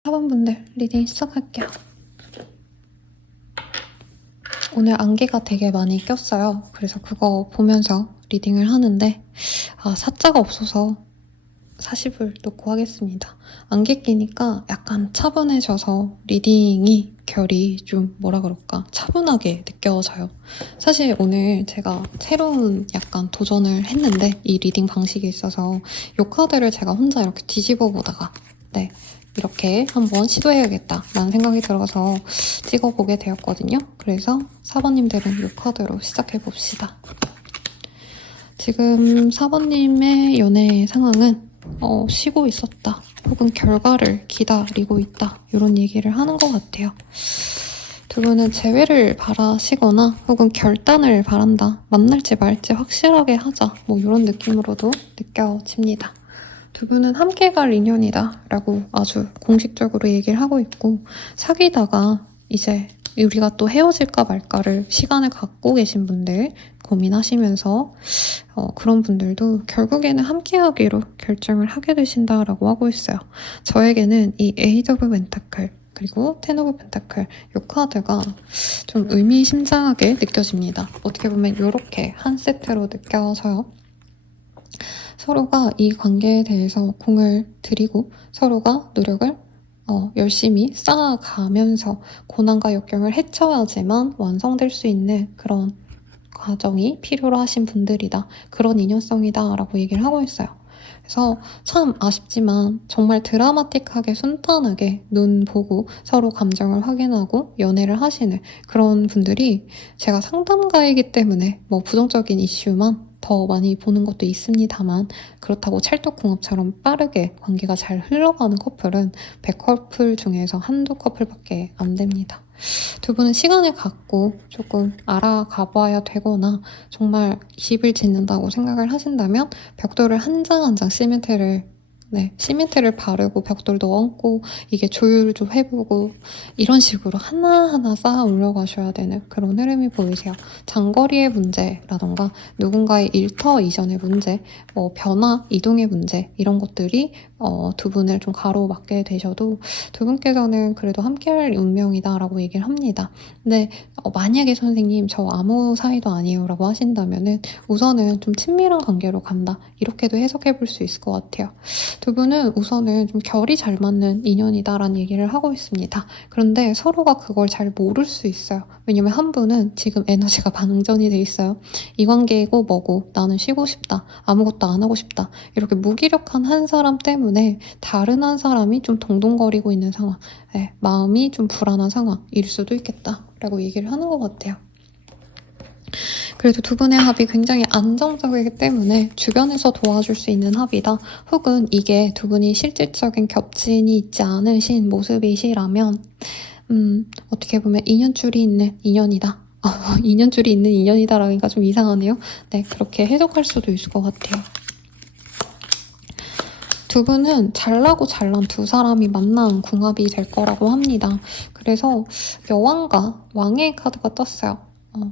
사번분들 리딩 시작할게요. 오늘 안개가 되게 많이 꼈어요. 그래서 그거 보면서 리딩을 하는데 사자가 없어서 40을 놓고 하겠습니다. 안개 끼니까 약간 차분해져서 리딩이 결이 좀 뭐라 그럴까 차분하게 느껴져요. 사실 오늘 제가 새로운 약간 도전을 했는데 이 리딩 방식이 있어서 이 카드를 제가 혼자 이렇게 뒤집어 보다가 네 이렇게 한번 시도해야겠다 라는 생각이 들어서 찍어보게 되었거든요. 그래서 4번님들은 이 카드로 시작해봅시다. 지금 4번님의 연애 상황은 쉬고 있었다. 혹은 결과를 기다리고 있다. 이런 얘기를 하는 것 같아요. 두 분은 재회를 바라시거나 혹은 결단을 바란다. 만날지 말지 확실하게 하자. 뭐 이런 느낌으로도 느껴집니다. 두 분은 함께 갈 인연이다 라고 아주 공식적으로 얘기를 하고 있고, 사귀다가 이제 우리가 또 헤어질까 말까를 시간을 갖고 계신 분들, 고민하시면서 그런 분들도 결국에는 함께 하기로 결정을 하게 되신다라고 하고 있어요. 저에게는 이 에이드 오브 펜타클 그리고 텐 오브 펜타클 이 카드가 좀 의미심장하게 느껴집니다. 어떻게 보면 이렇게 한 세트로 느껴져요. 서로가 이 관계에 대해서 공을 들이고 서로가 노력을 열심히 쌓아가면서 고난과 역경을 헤쳐야지만 완성될 수 있는 그런 과정이 필요로 하신 분들이다. 그런 인연성이다 라고 얘기를 하고 있어요. 그래서 참 아쉽지만 정말 드라마틱하게 순탄하게 눈 보고 서로 감정을 확인하고 연애를 하시는 그런 분들이, 제가 상담가이기 때문에 뭐 부정적인 이슈만 더 많이 보는 것도 있습니다만, 그렇다고 찰떡궁합처럼 빠르게 관계가 잘 흘러가는 커플은 100커플 중에서 한두 커플밖에 안 됩니다. 두 분은 시간을 갖고 조금 알아가 봐야 되거나 정말 집을 짓는다고 생각을 하신다면 벽돌을 한 장 한 장 시멘트를 바르고 벽돌도 얹고 이게 조율을 좀 해보고 이런 식으로 하나하나 쌓아 올려가셔야 되는 그런 흐름이 보이세요. 장거리의 문제라던가 누군가의 일터 이전의 문제, 변화, 이동의 문제 이런 것들이 두 분을 좀 가로막게 되셔도 두 분께서는 그래도 함께할 운명이다라고 얘기를 합니다. 근데 만약에 선생님 저 아무 사이도 아니에요 라고 하신다면은 우선은 좀 친밀한 관계로 간다, 이렇게도 해석해 볼 수 있을 것 같아요. 두 분은 우선은 좀 결이 잘 맞는 인연이다라는 얘기를 하고 있습니다. 그런데 서로가 그걸 잘 모를 수 있어요. 왜냐면 한 분은 지금 에너지가 방전이 돼 있어요. 이 관계이고 뭐고 나는 쉬고 싶다, 아무것도 안 하고 싶다, 이렇게 무기력한 한 사람 때문에 다른 한 사람이 좀 동동거리고 있는 상황, 마음이 좀 불안한 상황일 수도 있겠다 라고 얘기를 하는 것 같아요. 그래도 두 분의 합이 굉장히 안정적이기 때문에 주변에서 도와줄 수 있는 합이다. 혹은 이게 두 분이 실질적인 겹친이 있지 않으신 모습이시라면 어떻게 보면 인연줄이 있는 인연이다. 인연줄이 있는 인연이다라니까 좀 이상하네요. 네, 그렇게 해석할 수도 있을 것 같아요. 두 분은 잘나고 잘난 두 사람이 만난 궁합이 될 거라고 합니다. 그래서 여왕과 왕의 카드가 떴어요.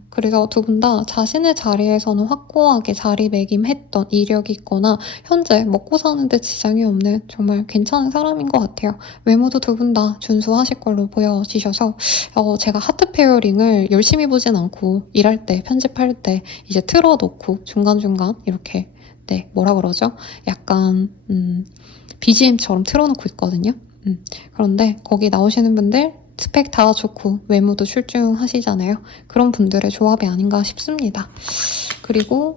그래서 두 분 다 자신의 자리에서는 확고하게 자리매김했던 이력이 있거나 현재 먹고 사는데 지장이 없는 정말 괜찮은 사람인 것 같아요. 외모도 두 분 다 준수하실 걸로 보여지셔서 제가 하트 페어링을 열심히 보진 않고 일할 때, 편집할 때 이제 틀어놓고 중간중간 이렇게 뭐라 그러죠? 약간 BGM처럼 틀어놓고 있거든요. 그런데 거기 나오시는 분들 스펙 다 좋고 외모도 출중하시잖아요. 그런 분들의 조합이 아닌가 싶습니다. 그리고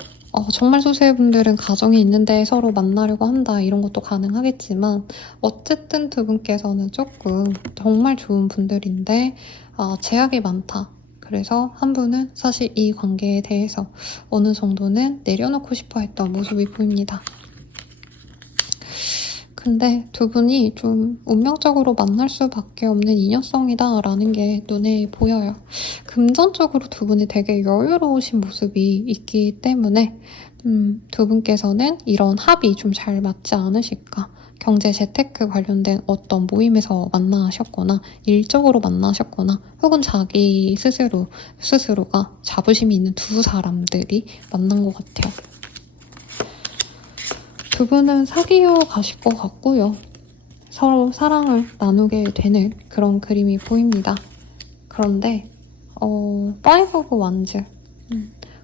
정말 소수의 분들은 가정이 있는데 서로 만나려고 한다, 이런 것도 가능하겠지만 어쨌든 두 분께서는 조금 정말 좋은 분들인데 제약이 많다. 그래서 한 분은 사실 이 관계에 대해서 어느 정도는 내려놓고 싶어 했던 모습이 보입니다. 근데 두 분이 좀 운명적으로 만날 수밖에 없는 인연성이다 라는 게 눈에 보여요. 금전적으로 두 분이 되게 여유로우신 모습이 있기 때문에 두 분께서는 이런 합이 좀 잘 맞지 않으실까. 경제 재테크 관련된 어떤 모임에서 만나셨거나 일적으로 만나셨거나 혹은 자기 스스로가 자부심이 있는 두 사람들이 만난 것 같아요. 두 분은 사귀어 가실 것 같고요. 서로 사랑을 나누게 되는 그런 그림이 보입니다. 그런데 파이브 오브 완즈,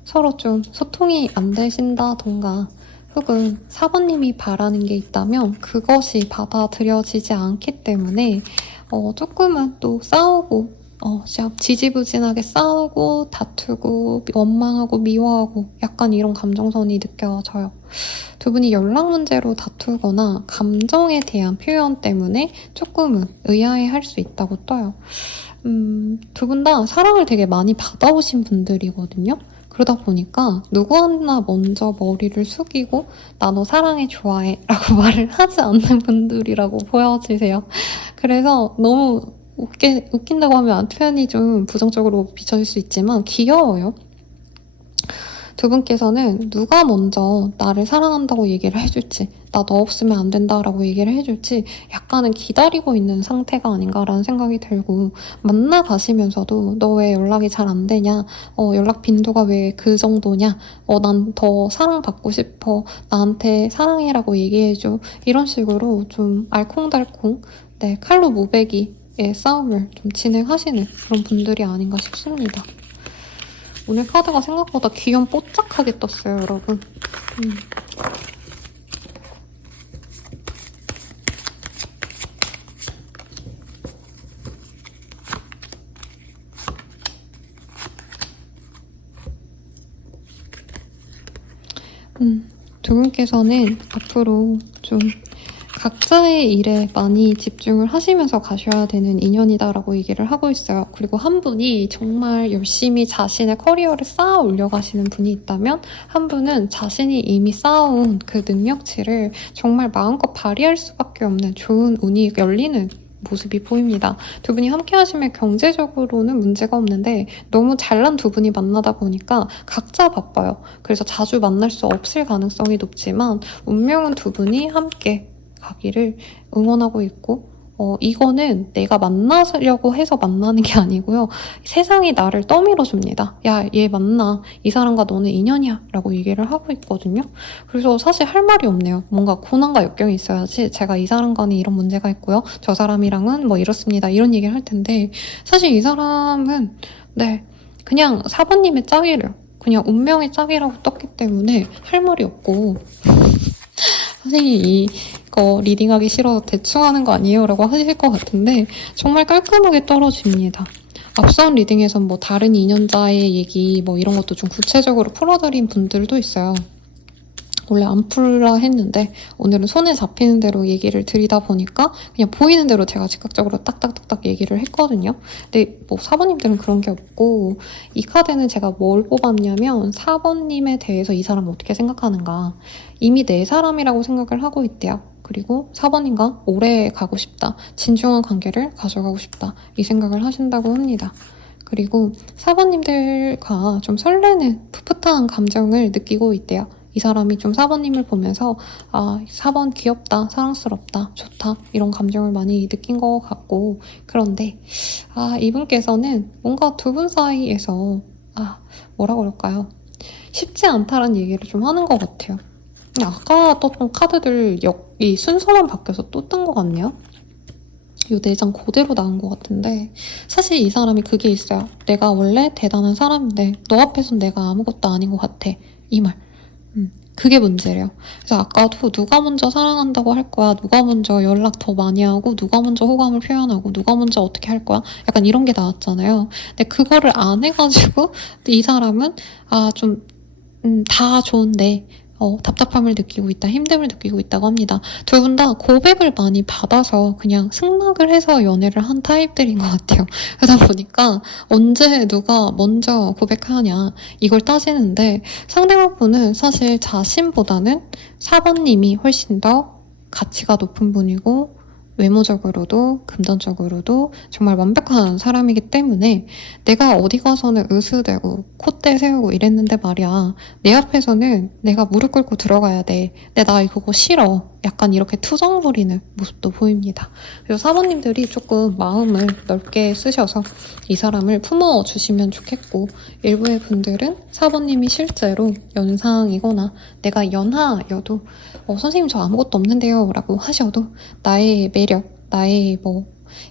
서로 좀 소통이 안 되신다던가 혹은 사부님이 바라는 게 있다면 그것이 받아들여지지 않기 때문에 조금은 또 싸우고 진짜 지지부진하게 싸우고 다투고 원망하고 미워하고 약간 이런 감정선이 느껴져요. 두 분이 연락 문제로 다투거나 감정에 대한 표현 때문에 조금은 의아해할 수 있다고 떠요. 두 분 다 사랑을 되게 많이 받아오신 분들이거든요. 그러다 보니까 누구 하나 먼저 머리를 숙이고 나 너 사랑해 좋아해 라고 말을 하지 않는 분들이라고 보여지세요. 그래서 너무 웃긴다고 하면 표현이 좀 부정적으로 비춰질 수 있지만 귀여워요. 두 분께서는 누가 먼저 나를 사랑한다고 얘기를 해줄지, 나 너 없으면 안 된다라고 얘기를 해줄지 약간은 기다리고 있는 상태가 아닌가라는 생각이 들고, 만나가시면서도 너 왜 연락이 잘 안 되냐, 연락 빈도가 왜 그 정도냐, 난 더 사랑받고 싶어, 나한테 사랑해라고 얘기해줘, 이런 식으로 좀 알콩달콩, 네, 칼로 무배기의 싸움을 좀 진행하시는 그런 분들이 아닌가 싶습니다. 오늘 카드가 생각보다 귀염뽀짝하게 떴어요, 여러분. 두 분께서는 앞으로 좀 각자의 일에 많이 집중을 하시면서 가셔야 되는 인연이다라고 얘기를 하고 있어요. 그리고 한 분이 정말 열심히 자신의 커리어를 쌓아 올려가시는 분이 있다면, 한 분은 자신이 이미 쌓아온 그 능력치를 정말 마음껏 발휘할 수밖에 없는 좋은 운이 열리는 모습이 보입니다. 두 분이 함께 하시면 경제적으로는 문제가 없는데, 너무 잘난 두 분이 만나다 보니까 각자 바빠요. 그래서 자주 만날 수 없을 가능성이 높지만, 운명은 두 분이 함께 가기를 응원하고 있고, 이거는 내가 만나려고 해서 만나는 게 아니고요. 세상이 나를 떠밀어줍니다. 야, 얘 만나. 이 사람과 너는 인연이야. 라고 얘기를 하고 있거든요. 그래서 사실 할 말이 없네요. 뭔가 고난과 역경이 있어야지 제가 이 사람과는 이런 문제가 있고요. 저 사람이랑은 뭐 이렇습니다. 이런 얘기를 할 텐데, 사실 이 사람은, 네, 그냥 사부님의 짝이래요. 그냥 운명의 짝이라고 떴기 때문에 할 말이 없고, 선생님이 이거 리딩하기 싫어서 대충 하는 거 아니에요? 라고 하실 것 같은데 정말 깔끔하게 떨어집니다. 앞선 리딩에선 뭐 다른 인연자의 얘기 뭐 이런 것도 좀 구체적으로 풀어드린 분들도 있어요. 원래 안 풀라 했는데 오늘은 손에 잡히는 대로 얘기를 드리다 보니까 그냥 보이는 대로 제가 즉각적으로 딱딱딱딱 얘기를 했거든요. 근데 뭐 4번님들은 그런 게 없고, 이 카드는 제가 뭘 뽑았냐면 4번님에 대해서 이 사람은 어떻게 생각하는가, 이미 내 사람이라고 생각을 하고 있대요. 그리고 4번님과 오래 가고 싶다, 진중한 관계를 가져가고 싶다, 이 생각을 하신다고 합니다. 그리고 4번님들과 좀 설레는 풋풋한 감정을 느끼고 있대요. 이 사람이 좀 4번님을 보면서 4번 귀엽다, 사랑스럽다, 좋다, 이런 감정을 많이 느낀 것 같고, 그런데 이분께서는 뭔가 두 분 사이에서 뭐라 그럴까요? 쉽지 않다라는 얘기를 좀 하는 것 같아요. 아까 떴던 카드들 이 순서만 바뀌어서 또 뜬 것 같네요. 이 4장 그대로 나온 것 같은데, 사실 이 사람이 그게 있어요. 내가 원래 대단한 사람인데 너 앞에선 내가 아무것도 아닌 것 같아, 이 말. 그게 문제래요. 그래서 아까도 누가 먼저 사랑한다고 할 거야, 누가 먼저 연락 더 많이 하고, 누가 먼저 호감을 표현하고, 누가 먼저 어떻게 할 거야, 약간 이런 게 나왔잖아요. 근데 그거를 안 해가지고 이 사람은 다 좋은데 답답함을 느끼고 있다, 힘듦을 느끼고 있다고 합니다. 두 분 다 고백을 많이 받아서 그냥 승낙을 해서 연애를 한 타입들인 것 같아요. 그러다 보니까 언제 누가 먼저 고백하냐 이걸 따지는데, 상대방 분은 사실 자신보다는 4번님이 훨씬 더 가치가 높은 분이고, 외모적으로도 금전적으로도 정말 완벽한 사람이기 때문에, 내가 어디 가서는 으스대고 콧대 세우고 이랬는데 말이야, 내 앞에서는 내가 무릎 꿇고 들어가야 돼, 근데 나 그거 싫어, 약간 이렇게 투정 부리는 모습도 보입니다. 그래서 사모님들이 조금 마음을 넓게 쓰셔서 이 사람을 품어주시면 좋겠고, 일부의 분들은 사모님이 실제로 연상이거나 내가 연하여도 선생님 저 아무것도 없는데요 라고 하셔도 나의 매력, 나의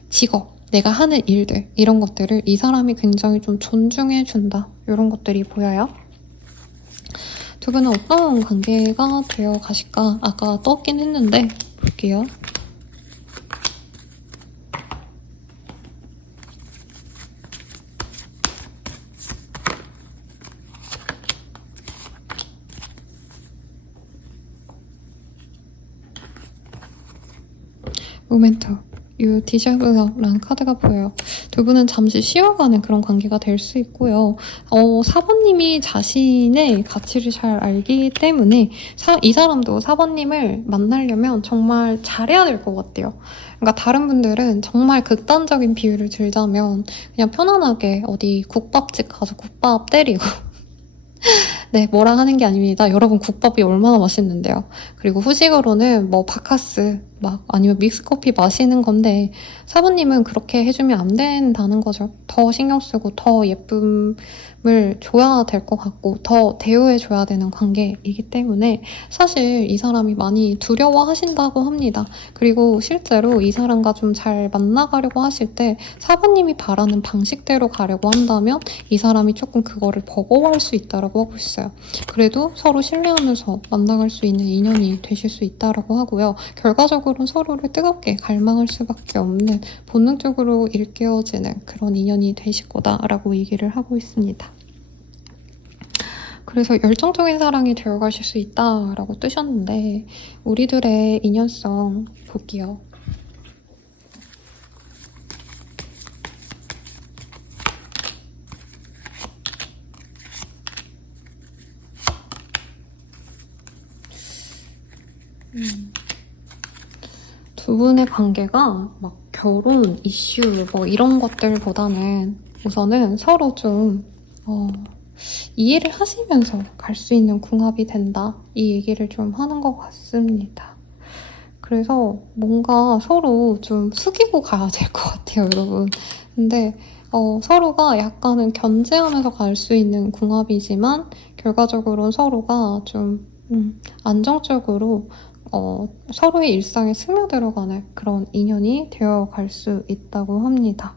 직업, 내가 하는 일들, 이런 것들을 이 사람이 굉장히 좀 존중해준다, 이런 것들이 보여요. 두 분은 어떤 관계가 되어 가실까? 아까 떴긴 했는데 볼게요. 모멘터, 유 디저브라는 카드가 보여요. 두 분은 잠시 쉬어가는 그런 관계가 될 수 있고요. 4번님이 자신의 가치를 잘 알기 때문에 이 사람도 4번님을 만나려면 정말 잘해야 될 것 같아요. 그러니까 다른 분들은 정말 극단적인 비유를 들자면 그냥 편안하게 어디 국밥집 가서 국밥 때리고 네, 뭐라 하는 게 아닙니다. 여러분 국밥이 얼마나 맛있는데요. 그리고 후식으로는 뭐 바카스 막 아니면 믹스커피 마시는 건데 사부님은 그렇게 해주면 안 된다는 거죠. 더 신경 쓰고 더 예쁨을 줘야 될 것 같고 더 대우해줘야 되는 관계이기 때문에 사실 이 사람이 많이 두려워하신다고 합니다. 그리고 실제로 이 사람과 좀 잘 만나가려고 하실 때 사부님이 바라는 방식대로 가려고 한다면 이 사람이 조금 그거를 버거워할 수 있다라고 하고 있어요. 그래도 서로 신뢰하면서 만나갈 수 있는 인연이 되실 수 있다라고 하고요. 결과적으로는 서로를 뜨겁게 갈망할 수밖에 없는 본능적으로 일깨워지는 그런 인연이 되실 거다라고 얘기를 하고 있습니다. 그래서 열정적인 사랑이 되어가실 수 있다라고 뜨셨는데 우리들의 인연성 볼게요. 두 분의 관계가 막 결혼 이슈 뭐 이런 것들보다는 우선은 서로 좀 이해를 하시면서 갈 수 있는 궁합이 된다 이 얘기를 좀 하는 것 같습니다. 그래서 뭔가 서로 좀 숙이고 가야 될 것 같아요, 여러분. 근데 서로가 약간은 견제하면서 갈 수 있는 궁합이지만 결과적으로는 서로가 좀 안정적으로 서로의 일상에 스며들어가는 그런 인연이 되어갈 수 있다고 합니다.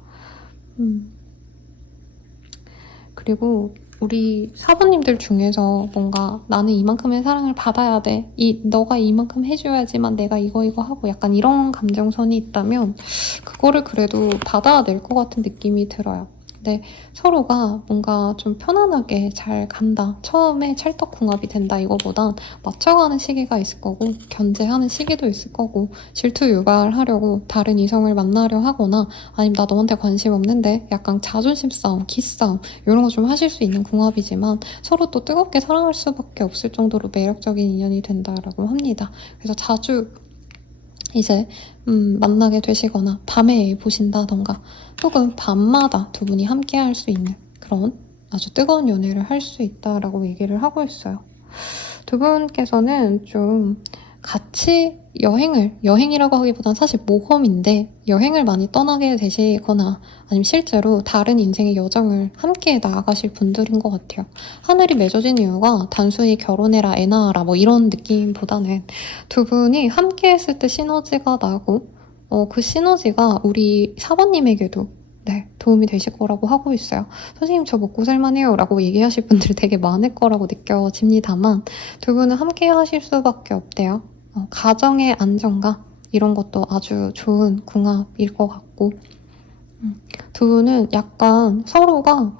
그리고 우리 사부님들 중에서 뭔가 나는 이만큼의 사랑을 받아야 돼. 너가 이만큼 해줘야지만 내가 이거 하고 약간 이런 감정선이 있다면 그거를 그래도 받아야 될 것 같은 느낌이 들어요. 근데 서로가 뭔가 좀 편안하게 잘 간다. 처음에 찰떡궁합이 된다 이거보단 맞춰가는 시기가 있을 거고 견제하는 시기도 있을 거고 질투 유발하려고 다른 이성을 만나려 하거나 아니면 나 너한테 관심 없는데 약간 자존심 싸움, 기싸움 이런 거 좀 하실 수 있는 궁합이지만 서로 또 뜨겁게 사랑할 수밖에 없을 정도로 매력적인 인연이 된다라고 합니다. 그래서 자주 이제 만나게 되시거나 밤에 보신다던가 혹은 밤마다 두 분이 함께 할 수 있는 그런 아주 뜨거운 연애를 할 수 있다라고 얘기를 하고 있어요. 두 분께서는 좀 같이 여행이라고 하기보단 사실 모험인데 여행을 많이 떠나게 되시거나 아니면 실제로 다른 인생의 여정을 함께 나아가실 분들인 것 같아요. 하늘이 맺어진 이유가 단순히 결혼해라, 애 낳아라 뭐 이런 느낌보다는 두 분이 함께 했을 때 시너지가 나고 그 시너지가 우리 사모님에게도 네, 도움이 되실 거라고 하고 있어요. 선생님 저 먹고 살만해요 라고 얘기하실 분들이 되게 많을 거라고 느껴집니다만 두 분은 함께 하실 수밖에 없대요. 가정의 안정감 이런 것도 아주 좋은 궁합일 것 같고 두 분은 약간 서로가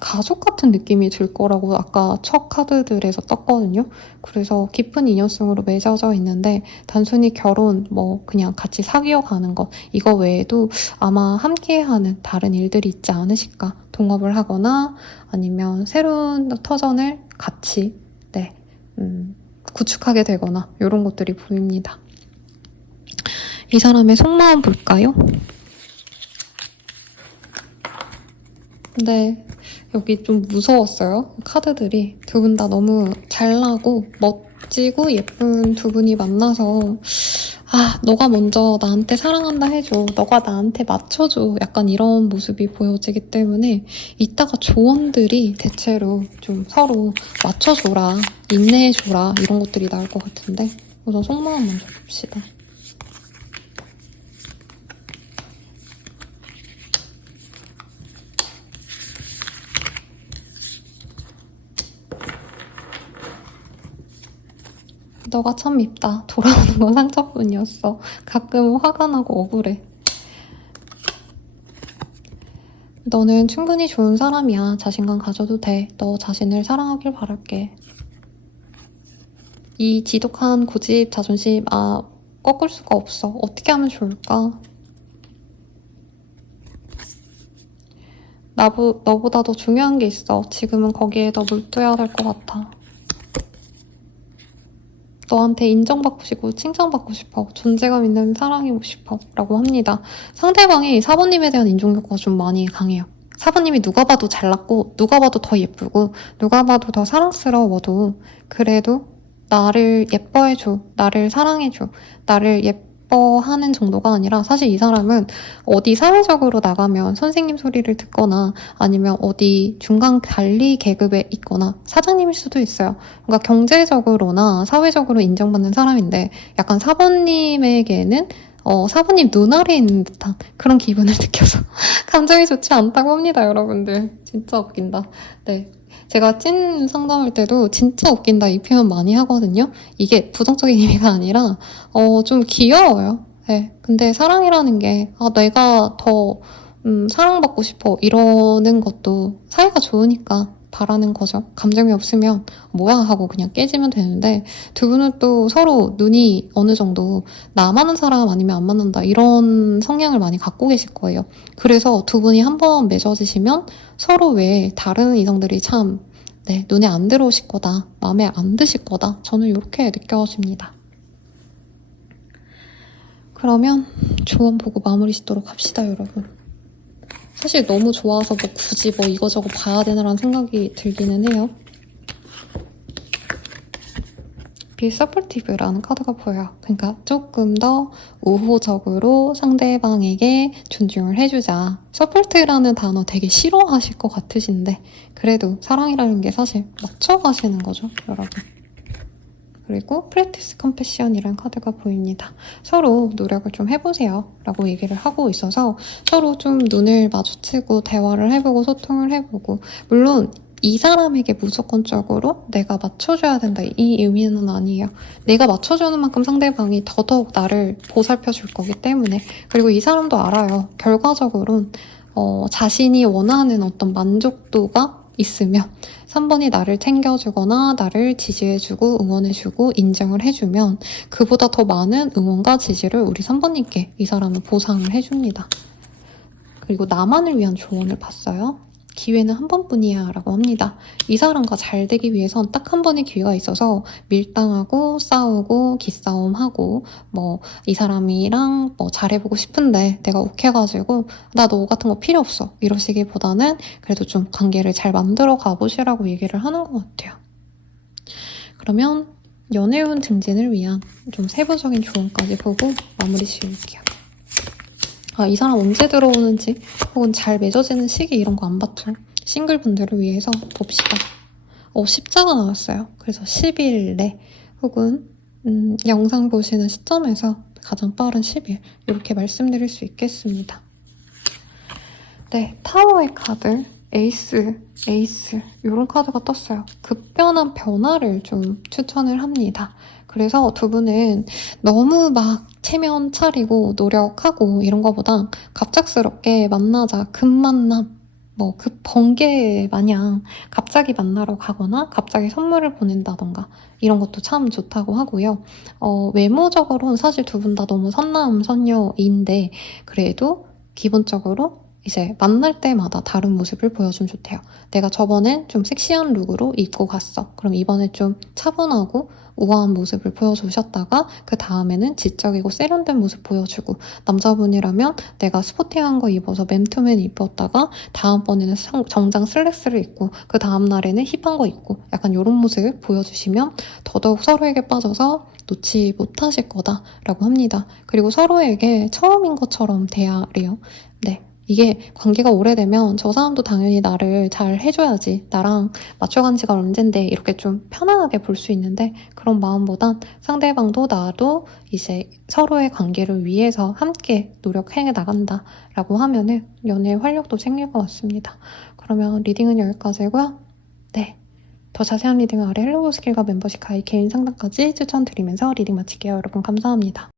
가족 같은 느낌이 들 거라고 아까 첫 카드들에서 떴거든요. 그래서 깊은 인연성으로 맺어져 있는데 단순히 결혼 뭐 그냥 같이 사귀어 가는 것 이거 외에도 아마 함께하는 다른 일들이 있지 않으실까. 동업을 하거나 아니면 새로운 터전을 같이 네, 구축하게 되거나 이런 것들이 보입니다. 이 사람의 속마음 볼까요? 근데 여기 좀 무서웠어요. 카드들이 두 분 다 너무 잘나고 멋지고 예쁜 두 분이 만나서 너가 먼저 나한테 사랑한다 해줘. 너가 나한테 맞춰줘. 약간 이런 모습이 보여지기 때문에 이따가 조언들이 대체로 좀 서로 맞춰줘라, 인내해줘라 이런 것들이 나올 것 같은데 우선 속마음 먼저 봅시다. 너가 참 밉다. 돌아오는 건 상처뿐이었어. 가끔은 화가 나고 억울해. 너는 충분히 좋은 사람이야. 자신감 가져도 돼. 너 자신을 사랑하길 바랄게. 이 지독한 고집, 자존심, 꺾을 수가 없어. 어떻게 하면 좋을까? 너보다 더 중요한 게 있어. 지금은 거기에 더 몰두해야 될 것 같아. 너한테 인정받고 싶고 칭찬받고 싶어. 존재감 있는 사랑이고 싶어. 라고 합니다. 상대방이 사부님에 대한 인종욕구가 좀 많이 강해요. 사부님이 누가 봐도 잘났고 누가 봐도 더 예쁘고 누가 봐도 더 사랑스러워도 그래도 나를 예뻐해줘. 나를 사랑해줘. 나를 예뻐하는 정도가 아니라 사실 이 사람은 어디 사회적으로 나가면 선생님 소리를 듣거나 아니면 어디 중간 관리 계급에 있거나 사장님일 수도 있어요. 그러니까 경제적으로나 사회적으로 인정받는 사람인데 약간 사부님에게는 사부님 눈 아래에 있는 듯한 그런 기분을 느껴서 감정이 좋지 않다고 합니다, 여러분들. 진짜 웃긴다. 네. 제가 찐 상담할 때도 진짜 웃긴다 이 표현 많이 하거든요. 이게 부정적인 의미가 아니라 좀 귀여워요. 네. 근데 사랑이라는 게 내가 더 사랑받고 싶어 이러는 것도 사이가 좋으니까 바라는 거죠. 감정이 없으면 뭐야 하고 그냥 깨지면 되는데 두 분은 또 서로 눈이 어느 정도 나 맞는 사람 아니면 안 맞는다 이런 성향을 많이 갖고 계실 거예요. 그래서 두 분이 한번 맺어지시면 서로 외에 다른 이성들이 참 눈에 안 들어오실 거다, 마음에 안 드실 거다. 저는 이렇게 느껴집니다. 그러면 조언 보고 마무리 짓도록 합시다, 여러분. 사실 너무 좋아서 굳이 이거저거 봐야 되나라는 생각이 들기는 해요. Be supportive라는 카드가 보여요. 그러니까 조금 더 우호적으로 상대방에게 존중을 해주자. support라는 단어 되게 싫어하실 것 같으신데 그래도 사랑이라는 게 사실 맞춰가시는 거죠, 여러분. 그리고 practice compassion이라는 카드가 보입니다. 서로 노력을 좀 해보세요 라고 얘기를 하고 있어서 서로 좀 눈을 마주치고 대화를 해보고 소통을 해보고 물론 이 사람에게 무조건적으로 내가 맞춰줘야 된다 이 의미는 아니에요. 내가 맞춰주는 만큼 상대방이 더더욱 나를 보살펴 줄 거기 때문에 그리고 이 사람도 알아요. 결과적으로는 자신이 원하는 어떤 만족도가 있으면 3번이 나를 챙겨주거나 나를 지지해주고 응원해주고 인정을 해주면 그보다 더 많은 응원과 지지를 우리 3번님께 이 사람은 보상을 해줍니다. 그리고 나만을 위한 조언을 봤어요. 기회는 한 번뿐이야 라고 합니다. 이 사람과 잘 되기 위해선 딱 한 번의 기회가 있어서 밀당하고 싸우고 기싸움하고 이 사람이랑 잘해보고 싶은데 내가 욱해가지고 나 너 같은 거 필요 없어 이러시기보다는 그래도 좀 관계를 잘 만들어 가보시라고 얘기를 하는 것 같아요. 그러면 연애운 증진을 위한 좀 세부적인 조언까지 보고 마무리 지을게요. 이 사람 언제 들어오는지 혹은 잘 맺어지는 시기 이런 거 안 봤죠? 싱글분들을 위해서 봅시다. 십자가 나왔어요. 그래서 10일 내 혹은 영상 보시는 시점에서 가장 빠른 10일 이렇게 말씀드릴 수 있겠습니다. 네, 타워의 카드 에이스 이런 카드가 떴어요. 급변한 변화를 좀 추천을 합니다. 그래서 두 분은 너무 막 체면 차리고 노력하고 이런 거보다 갑작스럽게 만나자 급만남 급 번개 마냥 갑자기 만나러 가거나 갑자기 선물을 보낸다던가 이런 것도 참 좋다고 하고요. 외모적으로는 사실 두 분 다 너무 선남 선녀인데 그래도 기본적으로 이제 만날 때마다 다른 모습을 보여주면 좋대요. 내가 저번엔 좀 섹시한 룩으로 입고 갔어. 그럼 이번에 좀 차분하고 우아한 모습을 보여주셨다가 그 다음에는 지적이고 세련된 모습 보여주고 남자분이라면 내가 스포티한 거 입어서 맨투맨 입었다가 다음번에는 정장 슬랙스를 입고 그 다음날에는 힙한 거 입고 약간 이런 모습 보여주시면 더더욱 서로에게 빠져서 놓지 못하실 거다라고 합니다. 그리고 서로에게 처음인 것처럼 대하래요. 네. 이게 관계가 오래되면 저 사람도 당연히 나를 잘 해줘야지 나랑 맞춰간 지가 언젠데 이렇게 좀 편안하게 볼 수 있는데 그런 마음보단 상대방도 나도 이제 서로의 관계를 위해서 함께 노력해 나간다 라고 하면은 연애의 활력도 생길 것 같습니다. 그러면 리딩은 여기까지고요. 네. 더 자세한 리딩은 아래 헬로우 스킬과 멤버십 가입 개인 상담까지 추천드리면서 리딩 마칠게요. 여러분 감사합니다.